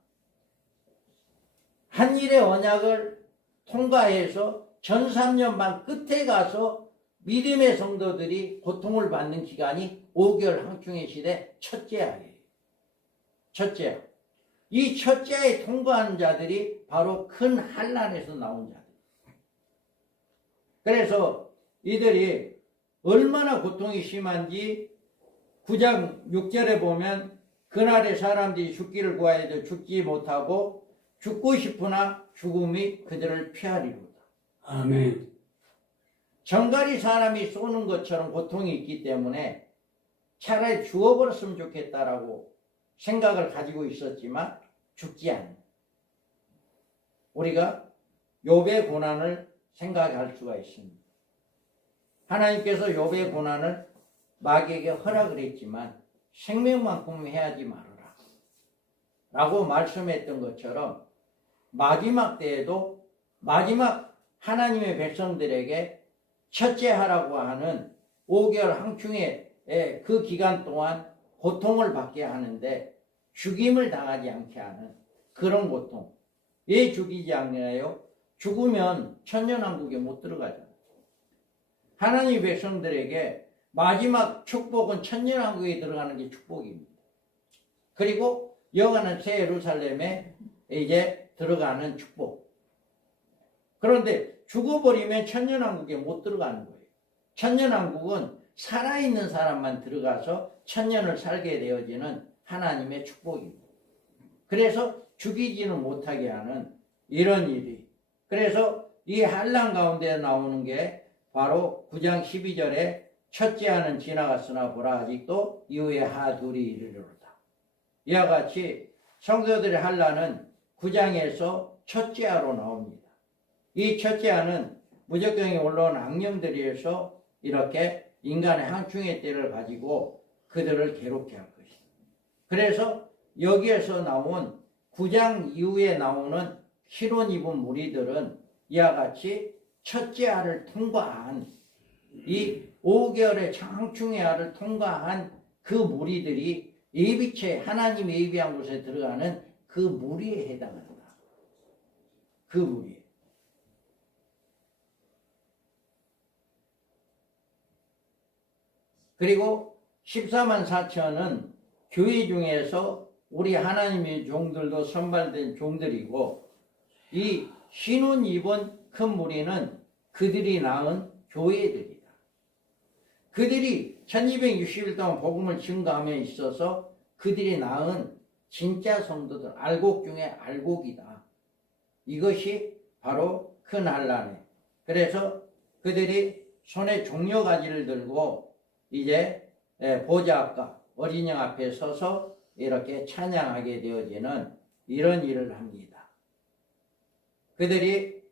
한일의 언약을 통과해서 전 3년 반 끝에 가서 믿음의 성도들이 고통을 받는 기간이 5개월 항충의 시대 첫째 해예요. 첫째 해. 이 첫째 해에 통과하는 자들이 바로 큰 환난에서 나온 자들. 그래서 이들이 얼마나 고통이 심한지 9장 6절에 보면 그날에 사람들이 죽기를 구하여도 죽지 못하고 죽고 싶으나 죽음이 그들을 피하리로다. 아멘. 정갈이 사람이 쏘는 것처럼 고통이 있기 때문에 차라리 죽어버렸으면 좋겠다라고 생각을 가지고 있었지만 죽지 않는, 우리가 욥의 고난을 생각할 수가 있습니다. 하나님께서 욥의 고난을 마귀에게 허락을 했지만 생명만큼 해야지 말아라 라고 말씀했던 것처럼 마지막 때에도 마지막 하나님의 백성들에게 첫째 하라고 하는 5개월 항충의 그 기간 동안 고통을 받게 하는데 죽임을 당하지 않게 하는 그런 고통. 왜 죽이지 않나요? 죽으면 천년왕국에 못 들어가잖아요. 하나님의 백성들에게 마지막 축복은 천년왕국에 들어가는 게 축복입니다. 그리고 영원한 새 예루살렘에 이제 들어가는 축복. 그런데 죽어버리면 천년왕국에 못 들어가는 거예요. 천년왕국은 살아있는 사람만 들어가서 천년을 살게 되어지는 하나님의 축복입니다. 그래서 죽이지는 못하게 하는 이런 일이. 그래서 이 환난 가운데 나오는 게 바로 9장 12절에 첫째 하는 지나갔으나 보라 아직도 이후에 하 둘이 이르리로다. 이와 같이 성도들의 환난은 9장에서 첫째 하로 나옵니다. 이 첫째 하는 무적경에 올라온 악령들에서 이렇게 인간의 항충의 때를 가지고 그들을 괴롭게 할 것입니다. 그래서 여기에서 나온 9장 이후에 나오는 흰옷 입은 무리들은 이와 같이 첫째 하를 통과한 이 5개월의 항충의 하를 통과한 그 무리들이 예비체 하나님 예비한 곳에 들어가는 그 무리에 해당한다. 그 무리. 그리고 14만 4천은 교회 중에서 우리 하나님의 종들도 선발된 종들이고 이 흰옷 입은 큰 무리는 그들이 낳은 교회들이다. 그들이 1260일 동안 복음을 증거함에 있어서 그들이 낳은 진짜 성도들, 알곡 중에 알곡이다. 이것이 바로 큰 환난에. 그래서 그들이 손에 종려가지를 들고 이제 보좌 앞과 어린 양 앞에 서서 이렇게 찬양하게 되어지는 이런 일을 합니다. 그들이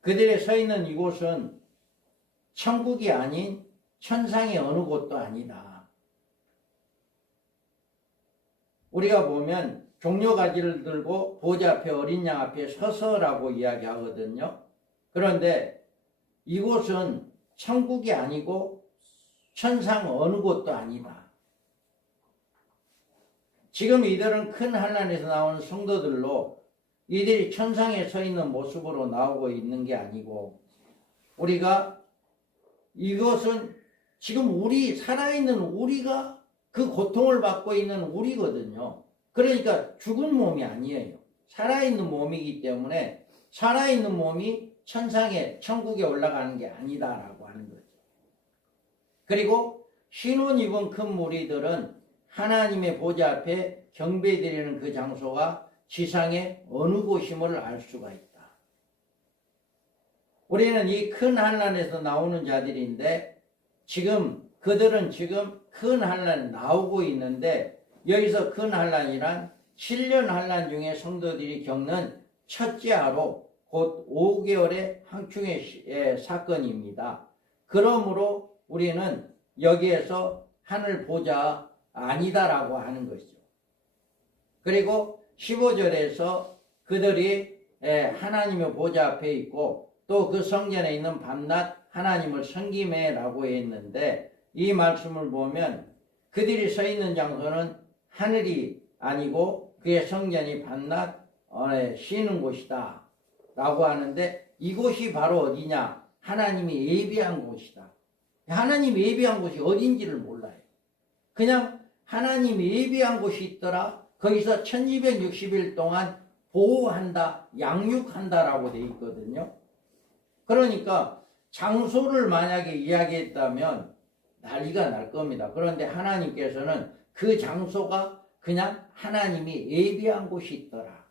그들이 서 있는 이곳은 천국이 아닌 천상의 어느 곳도 아니다. 우리가 보면 종려가지를 들고 보좌 앞에 어린 양 앞에 서서라고 이야기하거든요. 그런데 이곳은 천국이 아니고 천상 어느 곳도 아니다. 지금 이들은 큰 환난에서 나오는 성도들로 이들이 천상에 서 있는 모습으로 나오고 있는 게 아니고 우리가 이것은 지금 우리 살아있는 우리가 그 고통을 받고 있는 우리거든요. 그러니까 죽은 몸이 아니에요. 살아있는 몸이기 때문에 살아있는 몸이 천상에 천국에 올라가는 게 아니다라고 하는 거죠. 그리고 흰옷 입은 큰 무리들은 하나님의 보좌 앞에 경배드리는 그 장소가 지상의 어느 곳임을 알 수가 있다. 우리는 이 큰 환난에서 나오는 자들인데 그들은 지금 큰 환난이 나오고 있는데 여기서 큰 환난이란 7년 환난 중에 성도들이 겪는 첫째 하로 곧 5개월의 항충의 사건입니다. 그러므로 우리는 여기에서 하늘 보좌 아니다라고 하는 것이죠. 그리고 15절에서 그들이 하나님의 보좌 앞에 있고 또 그 성전에 있는 밤낮 하나님을 섬기매라고 했는데, 이 말씀을 보면 그들이 서 있는 장소는 하늘이 아니고 그의 성전이 밤낮 쉬는 곳이다 라고 하는데, 이곳이 바로 어디냐? 하나님이 예비한 곳이다. 하나님이 예비한 곳이 어딘지를 몰라요. 그냥 하나님이 예비한 곳이 있더라, 거기서 1260일 동안 보호한다, 양육한다라고 돼 있거든요. 그러니까 장소를 만약에 이야기했다면 난리가 날 겁니다. 그런데 하나님께서는 그 장소가 그냥 하나님이 예비한 곳이 있더라,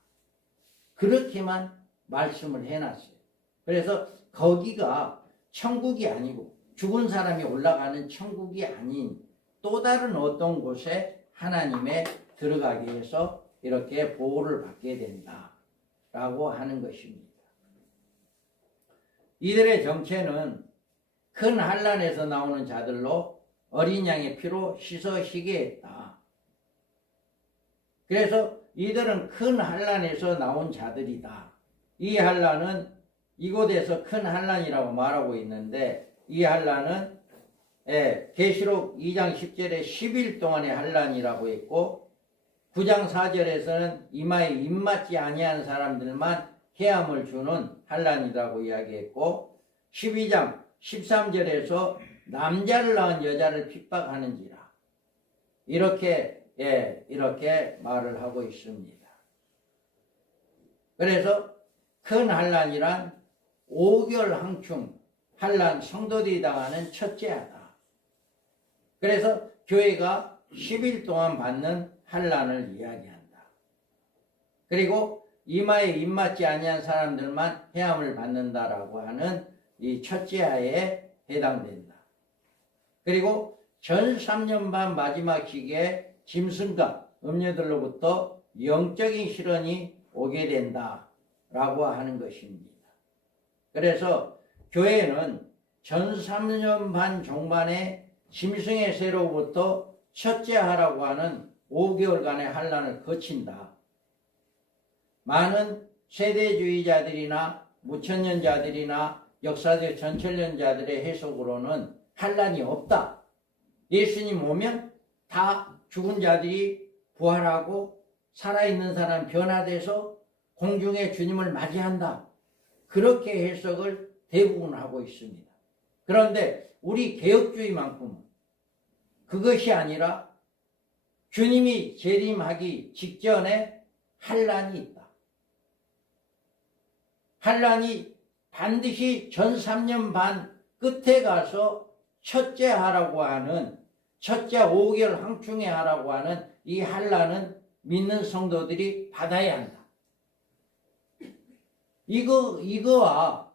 그렇게만 말씀을 해놨어요. 그래서 거기가 천국이 아니고 죽은 사람이 올라가는 천국이 아닌 또 다른 어떤 곳에 하나님의 들어가게 해서 이렇게 보호를 받게 된다라고 하는 것입니다. 이들의 정체는 큰 환난에서 나오는 자들로 어린 양의 피로 씻어시게 했다. 그래서 이들은 큰 환난에서 나온 자들이다. 이 환난은 이곳에서 큰 환난이라고 말하고 있는데, 이 환난은 계시록 2장 10절에 10일 동안의 환난이라고 했고, 9장 4절에서는 이마에 입맞지 아니한 사람들만 해함을 주는 환난이라고 이야기했고, 12장 13절에서 남자를 낳은 여자를 핍박하는지라, 이렇게 말을 하고 있습니다. 그래서 큰 환난이란 5개월 항충 환난, 성도들이 당하는 첫째 하다. 그래서 교회가 10일 동안 받는 환난을 이야기한다. 그리고 이마에 입맞지 아니한 사람들만 해함을 받는다라고 하는 이 첫째 하에 해당된다. 그리고 전 3년 반 마지막 시기에 짐승과 음녀들로부터 영적인 시련이 오게 된다라고 하는 것입니다. 그래서 교회는 전 3년 반 종반에 짐승의 세로부터 첫째 하라고 하는 5개월간의 환난을 거친다. 많은 세대주의자들이나 무천년자들이나 역사적 전천년자들의 해석으로는 환난이 없다. 예수님 오면 다 죽은 자들이 부활하고 살아있는 사람 변화돼서 공중에 주님을 맞이한다, 그렇게 해석을 대부분 하고 있습니다. 그런데 우리 개혁주의만큼은 그것이 아니라 주님이 재림하기 직전에 환난이 있다. 환난이 반드시 전 3년 반 끝에 가서 첫째 하라고 하는, 첫째 5개월 항충에 하라고 하는 이 환난은 믿는 성도들이 받아야 한다. 이거와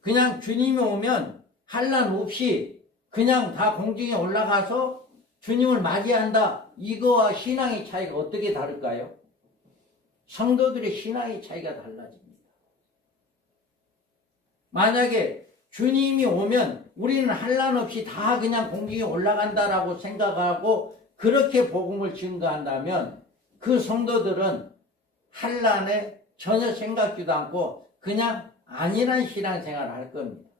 그냥 주님이 오면 환난 없이 그냥 다 공중에 올라가서 주님을 맞이한다, 이거와 신앙의 차이가 어떻게 다를까요? 성도들의 신앙의 차이가 달라집니다. 만약에 주님이 오면 우리는 환난 없이 다 그냥 공중에 올라간다라고 생각하고 그렇게 복음을 증거한다면 그 성도들은 환난에 전혀 생각지도 않고 그냥 안일한 신앙생활을 할 겁니다.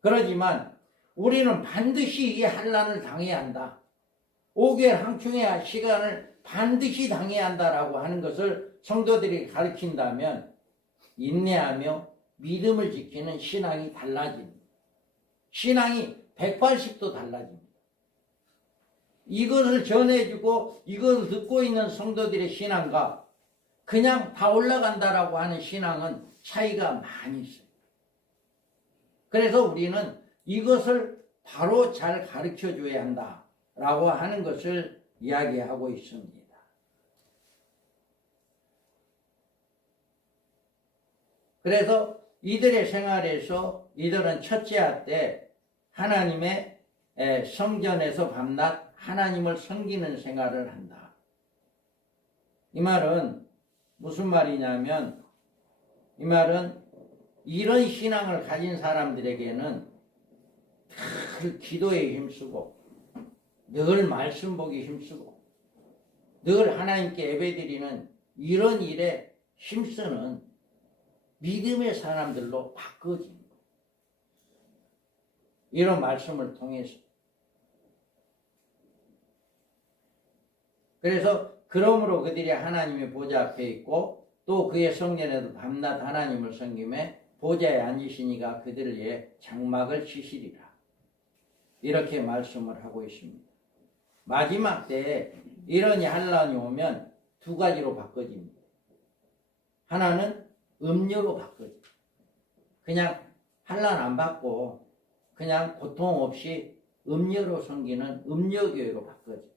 그러지만 우리는 반드시 이 환난을 당해야 한다, 5개월 항충의 시간을 반드시 당해야 한다라고 하는 것을 성도들이 가르친다면 인내하며 믿음을 지키는 신앙이 달라집니다. 신앙이 180도 달라집니다. 이것을 전해주고 이것을 듣고 있는 성도들의 신앙과 그냥 다 올라간다라고 하는 신앙은 차이가 많이 있어요. 그래서 우리는 이것을 바로 잘 가르쳐 줘야 한다라고 하는 것을 이야기하고 있습니다. 그래서 이들의 생활에서 이들은 첫째 할 때 하나님의 성전에서 밤낮 하나님을 섬기는 생활을 한다. 이 말은 무슨 말이냐면, 이 말은 이런 신앙을 가진 사람들에게는 그 기도에 힘쓰고 늘 말씀 보기 힘쓰고 늘 하나님께 예배드리는 이런 일에 힘쓰는 믿음의 사람들로 바꿔집니다. 이런 말씀을 통해서. 그래서 그러므로 그들이 하나님의 보좌 앞에 있고 또 그의 성전에도 밤낮 하나님을 섬기며 보좌에 앉으시니가 그들을 위해 장막을 치시리라. 이렇게 말씀을 하고 있습니다. 마지막 때에 이런 환란이 오면 두 가지로 바꿔집니다. 하나는 음료로 바꿔집니다. 그냥 환란 안 받고 그냥 고통 없이 음료로 섬기는 음료교회로 바꿔집니다.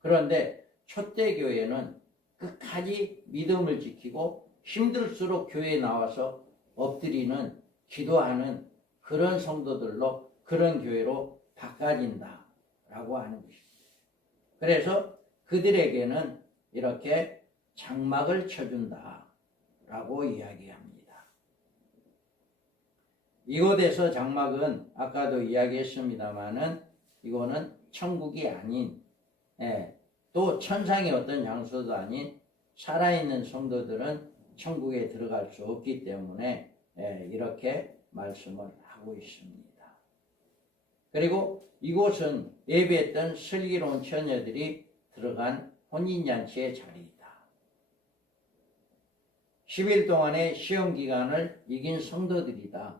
그런데 초대교회는 끝까지 믿음을 지키고 힘들수록 교회에 나와서 엎드리는 기도하는 그런 성도들로 그런 교회로 바꿔진다라고 하는 것입니다. 그래서 그들에게는 이렇게 장막을 쳐준다라고 이야기합니다. 이곳에서 장막은 아까도 이야기했습니다마는 이거는 천국이 아닌 또 천상의 어떤 장소도 아닌 살아있는 성도들은 천국에 들어갈 수 없기 때문에 이렇게 말씀을 하고 있습니다. 그리고 이곳은 예배했던 슬기로운 처녀들이 들어간 혼인잔치의 자리이다. 10일 동안의 시험기간을 이긴 성도들이다.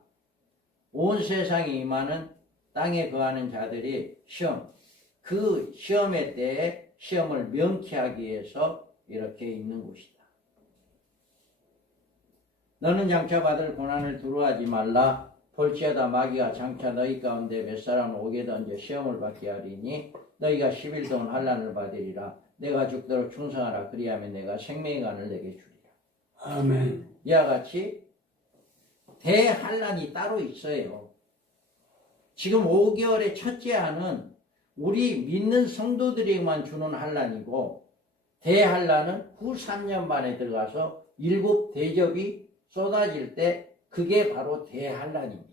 온 세상에 임하는 땅에 거하는 자들이 그 시험의 때에 시험을 명쾌하기 위해서 이렇게 있는 곳이다. 너는 장차 받을 고난을 두려워하지 말라. 볼지어다 마귀가 장차 너희 가운데 몇 사람을 오게 던져 시험을 받게 하리니 너희가 10일 동안 환난을 받으리라. 내가 죽도록 충성하라. 그리하면 내가 생명의 간을 내게 주리라. 아멘. 이와 같이 대환난이 따로 있어요. 지금 5개월의 첫째 한은 우리 믿는 성도들에게만 주는 환난이고 대환난은 후 3년 만에 들어가서 7 대접이 쏟아질 때 그게 바로 대환난입니다.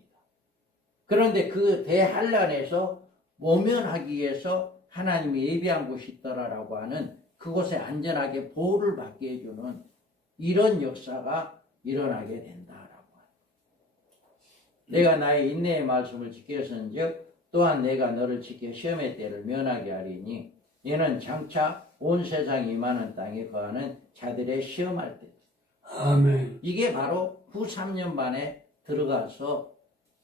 그런데 그 대환난에서 모면하기 위해서 하나님이 예비한 곳이 있더라라고 하는 그곳에 안전하게 보호를 받게 해주는 이런 역사가 일어나게 된다라고 합니다. 내가 나의 인내의 말씀을 지켰은즉 또한 내가 너를 지켜 시험의 때를 면하게 하리니 이는 장차 온 세상이 임하는 땅에 거하는 자들의 시험할 때다. 아멘. 이게 바로 후 3년 만에 들어가서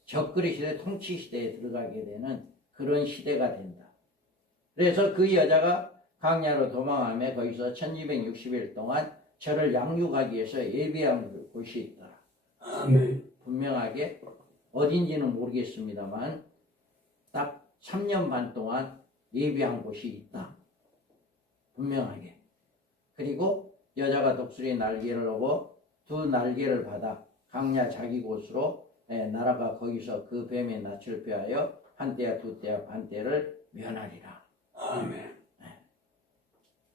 적그리 시대 통치 시대에 들어가게 되는 그런 시대가 된다. 그래서 그 여자가 광야로 도망하며 거기서 1260일 동안 저를 양육하기 위해서 예비한 곳이 있더라. 아멘. 분명하게 어딘지는 모르겠습니다만 딱 3년 반 동안 예비한 곳이 있다. 분명하게. 그리고 여자가 독수리의 날개를 얻고 두 날개를 받아 광야 자기 곳으로 날아가 거기서 그 뱀의 낯을 빼하여 한 때야 두 때야 반 때를 면하리라. 아멘.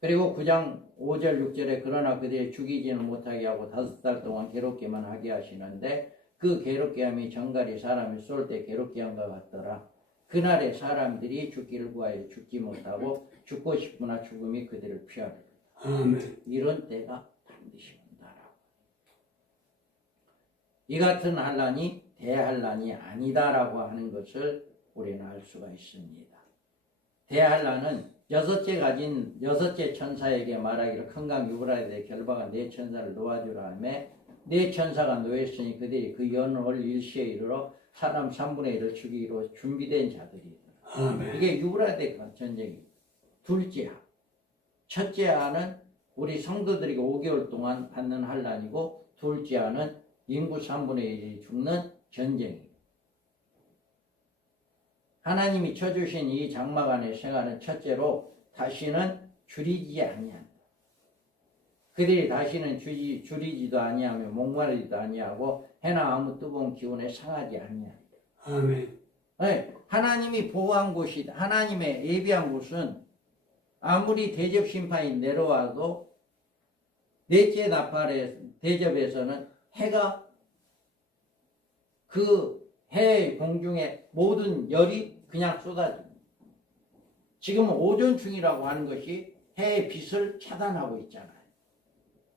그리고 9장 5절 6절에 그러나 그들이 죽이지는 못하게 하고 5달 동안 괴롭게만 하게 하시는데 그 괴롭게 함이 정갈이 사람이 쏠 때 괴롭게 한것 같더라. 그날에 사람들이 죽기를 구하여 죽지 못하고 죽고 싶으나 죽음이 그들을 피하리라. 아멘. 이런 때가 반드시 온다라고. 이 같은 환난이 대환난이 아니다라고 하는 것을 우리는 알 수가 있습니다. 대환난은 여섯째 천사에게 말하기를 큰강 유브라데 결박한 네 천사를 놓아주라 하며 네 천사가 놓였으니 그들이 그 연월 일시에 이르러 사람 3분의 1을 죽이기로 준비된 자들이더라. 아멘. 이게 유브라데 전쟁입니다. 둘째 하. 첫째 하는 우리 성도들에게 5개월 동안 받는 환난이고 둘째 하는 인구 3분의 1이 죽는 전쟁입니다. 하나님이 쳐주신 이 장막 안의 생활은 첫째로 다시는 줄이지 아니한다. 그들이 다시는 줄이지도 아니하며 목마르지도 아니하고 해나 아무 뜨거운 기운에 상하지 아니한다. 아멘. 네, 하나님이 보호한 곳이다. 하나님의 예비한 곳은 아무리 대접 심판이 내려와도 넷째 나팔의 대접에서는 해가 그 해 공중의 모든 열이 그냥 쏟아집니다. 지금은 오존층이라고 하는 것이 해의 빛을 차단하고 있잖아요.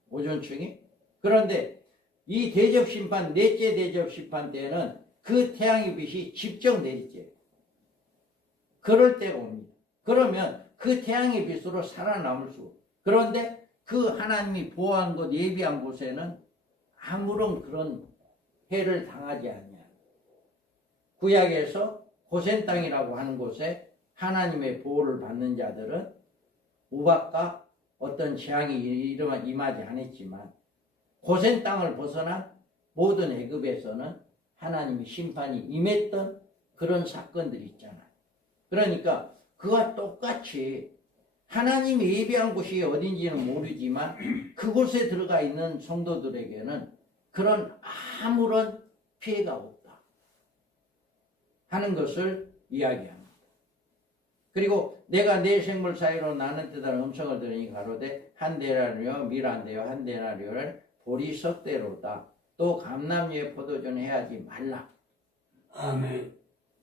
오존층이. 그런데 이 대접심판, 넷째 대접심판 때는 그 태양의 빛이 직접 내리쬐요. 그럴 때가 옵니다. 그러면 그 태양의 빛으로 살아남을 수. 그런데 그 하나님이 보호한 곳, 예비한 곳에는 아무런 그런 해를 당하지 않냐. 구약에서 고센 땅이라고 하는 곳에 하나님의 보호를 받는 자들은 우박과 어떤 재앙이 임하지 않았지만 고센 땅을 벗어난 모든 애굽에서는 하나님의 심판이 임했던 그런 사건들이 있잖아요. 그러니까 그와 똑같이 하나님이 예비한 곳이 어딘지는 모르지만 그곳에 들어가 있는 성도들에게는 그런 아무런 피해가 없다 하는 것을 이야기합니다. 그리고 내가 내 생물 사이로 나는 뜻하는 음성을 들으니 가로되 한 데나리오 밀한데요 한 데나리오를 보리석대로다. 또 감람류의 포도주는 해하지 말라. 아멘.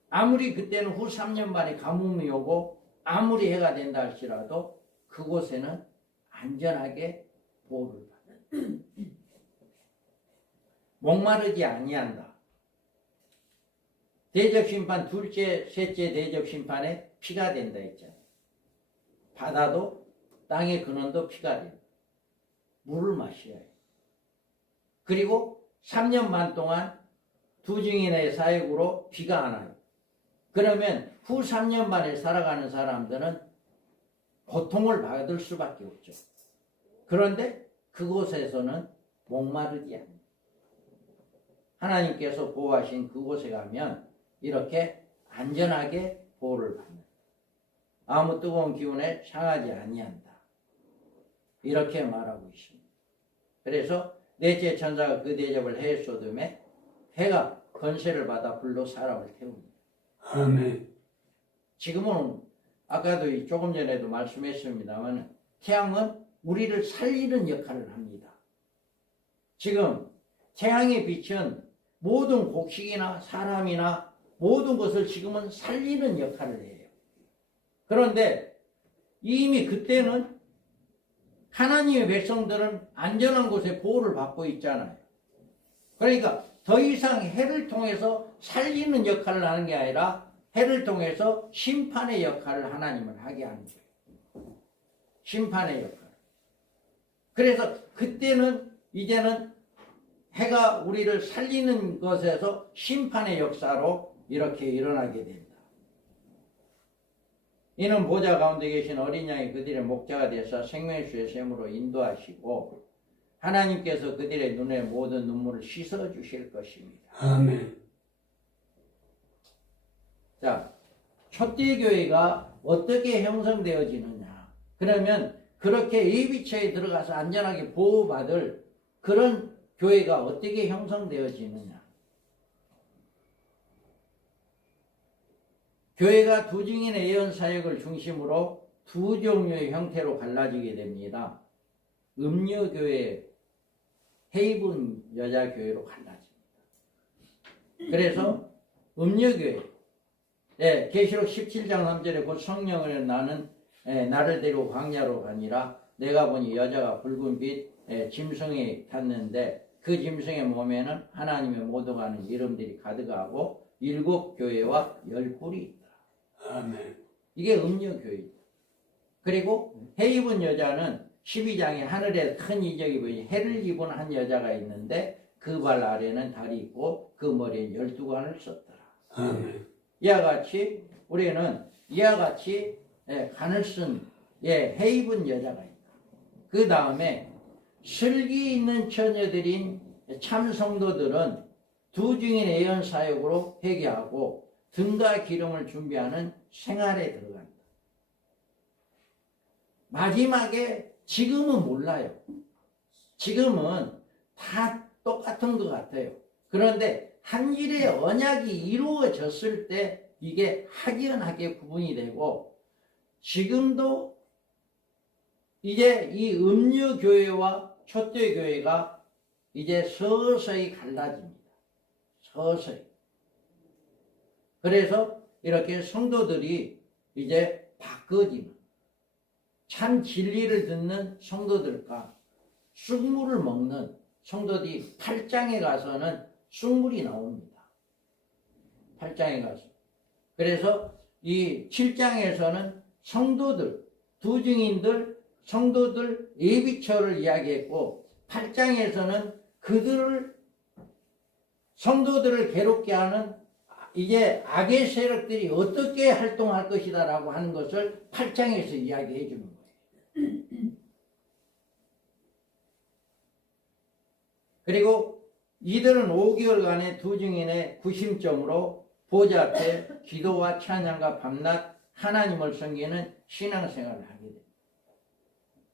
아무리 그때는 후 3년 만에 가뭄이 오고 아무리 해가 된다 할지라도 그곳에는 안전하게 보호를 받는다. 목마르지 아니한다. 대접심판 둘째, 셋째 대접심판에 피가 된다 했잖아요. 바다도 땅의 근원도 피가 된다. 물을 마셔야 해요. 그리고 3년 반 동안 두 증인의 사역으로 비가 안 와요. 그러면 후 3년 만에 살아가는 사람들은 고통을 받을 수밖에 없죠. 그런데 그곳에서는 목마르지 않아요. 하나님께서 보호하신 그곳에 가면 이렇게 안전하게 보호를 받는다. 아무 뜨거운 기운에 상하지 아니한다. 이렇게 말하고 있습니다. 그래서 넷째 천사가 그 대접을 해에 쏟음에 해가 건세를 받아 불로 사람을 태웁니다. 아멘. 지금은 아까도 조금 전에도 말씀했습니다만 태양은 우리를 살리는 역할을 합니다. 지금 태양의 빛은 모든 곡식이나 사람이나 모든 것을 지금은 살리는 역할을 해요. 그런데 이미 그때는 하나님의 백성들은 안전한 곳에 보호를 받고 있잖아요. 그러니까 더 이상 해를 통해서 살리는 역할을 하는 게 아니라 해를 통해서 심판의 역할을 하나님은 하게 하는 거예요. 심판의 역할. 그래서 그때는 이제는 해가 우리를 살리는 것에서 심판의 역사로 이렇게 일어나게 된다. 이는 보좌 가운데 계신 어린 양이 그들의 목자가 되어서 생명수의 샘으로 인도하시고 하나님께서 그들의 눈에 모든 눈물을 씻어 주실 것입니다. 아멘. 자, 초대교회가 어떻게 형성되어지느냐? 그러면 그렇게 예비처에 들어가서 안전하게 보호받을 그런 교회가 어떻게 형성되어지느냐? 교회가 두 증인의 예언 사역을 중심으로 두 종류의 형태로 갈라지게 됩니다. 음녀교회, 헤이븐 여자교회로 갈라집니다. 그래서 음녀교회, 계시록 17장 3절에 곧 성령을 나는 나를 데리고 광야로 가니라 내가 보니 여자가 붉은 빛 짐승에 탔는데 그 짐승의 몸에는 하나님의 모두가 아는 이름들이 가득하고 7 교회와 10뿔이 있다. 아멘. 이게 음녀교회입니다. 그리고 해 입은 여자는 12장에 하늘에 큰 이적이 보이니 해를 입은 한 여자가 있는데 그 발 아래는 달이 있고 그 머리에 12관을 썼더라. 아멘. 이와 같이 우리는 이와 같이 관을 쓴 해 입은 여자가 있다. 그 다음에 슬기 있는 처녀들인 참 성도들은 두 증인의 예언 사역으로 회개하고 등과 기름을 준비하는 생활에 들어간다. 마지막에 지금은 몰라요. 지금은 다 똑같은 것 같아요. 그런데 한 일의 언약이 이루어졌을 때 이게 확연하게 구분이 되고 지금도 이제 이 음녀교회와 초대교회가 이제 서서히 갈라집니다. 서서히. 그래서 이렇게 성도들이 이제 바꿔지는 참 진리를 듣는 성도들과 쑥물을 먹는 성도들이 8장에 가서는 쑥물이 나옵니다. 8장에 가서. 그래서 이 7장에서는 성도들, 두 증인들, 성도들 예비처를 이야기했고 8장에서는 그들을 성도들을 괴롭게 하는 이제 악의 세력들이 어떻게 활동할 것이다 라고 하는 것을 8장에서 이야기해 주는 거예요. 그리고 이들은 5개월간의 두 증인의 구심점으로 보좌 앞에 기도와 찬양과 밤낮 하나님을 섬기는 신앙생활을 하게 됩니다.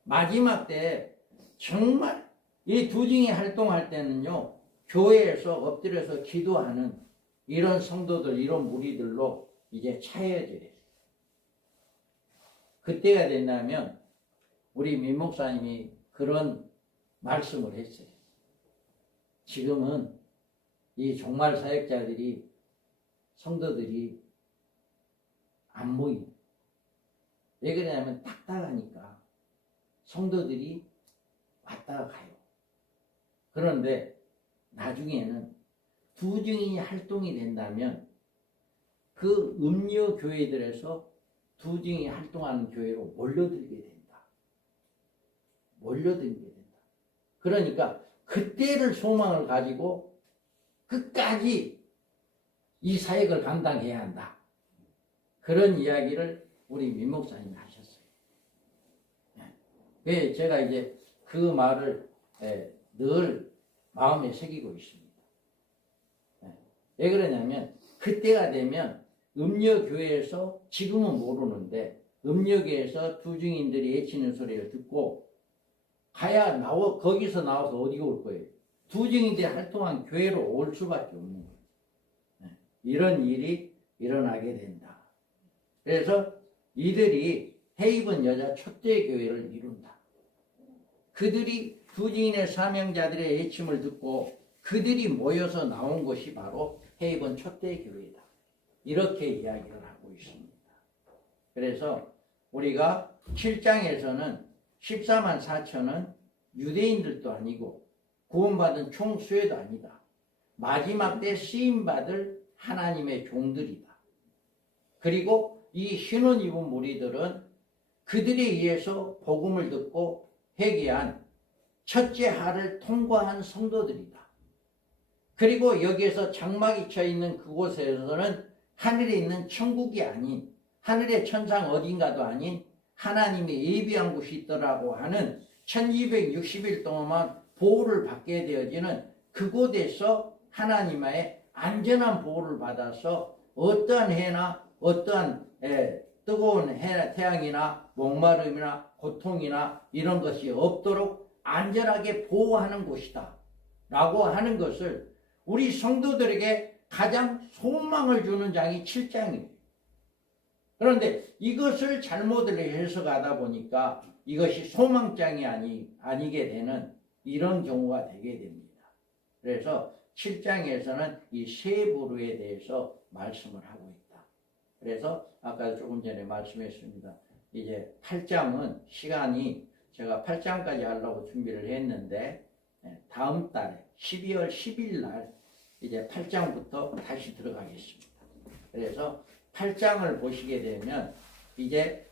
마지막 때 정말 이 두 증인이 활동할 때는요, 교회에서 엎드려서 기도하는 이런 성도들, 이런 무리들로 이제 차여져요. 그때가 된다면 우리 민 목사님이 그런 말씀을 했어요. 지금은 이 종말 사역자들이 성도들이 안 모여. 왜 그러냐면 딱딱하니까 성도들이 왔다가 가요. 그런데 나중에는 두 증인이 활동이 된다면 그 음료 교회들에서 두 증인이 활동하는 교회로 몰려들게 된다. 몰려들게 된다. 그러니까 그때를 소망을 가지고 끝까지 이 사역을 감당해야 한다. 그런 이야기를 우리 민 목사님이 하셨어요. 왜 제가 이제 그 말을 늘 마음에 새기고 있습니다. 왜 그러냐면 그때가 되면 음녀교회에서 지금은 모르는데 음녀교회에서 두 증인들이 외치는 소리를 듣고 가야 거기서 나와서 어디가 올 거예요? 두 증인들이 활동한 교회로 올 수밖에 없는 거예요. 이런 일이 일어나게 된다. 그래서 이들이 헤이븐 여자 초대 교회를 이룬다. 그들이 두 증인의 사명자들의 외침을 듣고 그들이 모여서 나온 것이 바로 헤이븐 초대 교회다. 이렇게 이야기를 하고 있습니다. 그래서 우리가 7장에서는 14만 4천은 유대인들도 아니고 구원받은 총수회도 아니다. 마지막 때 쓰임받을 하나님의 종들이다. 그리고 이 흰옷 입은 무리들은 그들에 의해서 복음을 듣고 회개한 첫째 하를 통과한 성도들이다. 그리고 여기에서 장막이 쳐 있는 그곳에서는 하늘에 있는 천국이 아닌 하늘의 천상 어딘가도 아닌 하나님이 예비한 곳이 있더라고 하는 1260일 동안만 보호를 받게 되어지는 그곳에서 하나님의 안전한 보호를 받아서 어떠한 해나 어떠한 뜨거운 태양이나 목마름이나 고통이나 이런 것이 없도록 안전하게 보호하는 곳이다 라고 하는 것을 우리 성도들에게 가장 소망을 주는 장이 7장이에요. 그런데 이것을 잘못을 해석하다 보니까 이것이 소망장이 아니게 되는 이런 경우가 되게 됩니다. 그래서 7장에서는 이 세 부류에 대해서 말씀을 하고 있다. 그래서 아까 조금 전에 말씀했습니다. 이제 8장은 시간이 제가 8장까지 하려고 준비를 했는데 다음 달에 12월 10일 날 이제 8장부터 다시 들어가겠습니다. 그래서 8장을 보시게 되면 이제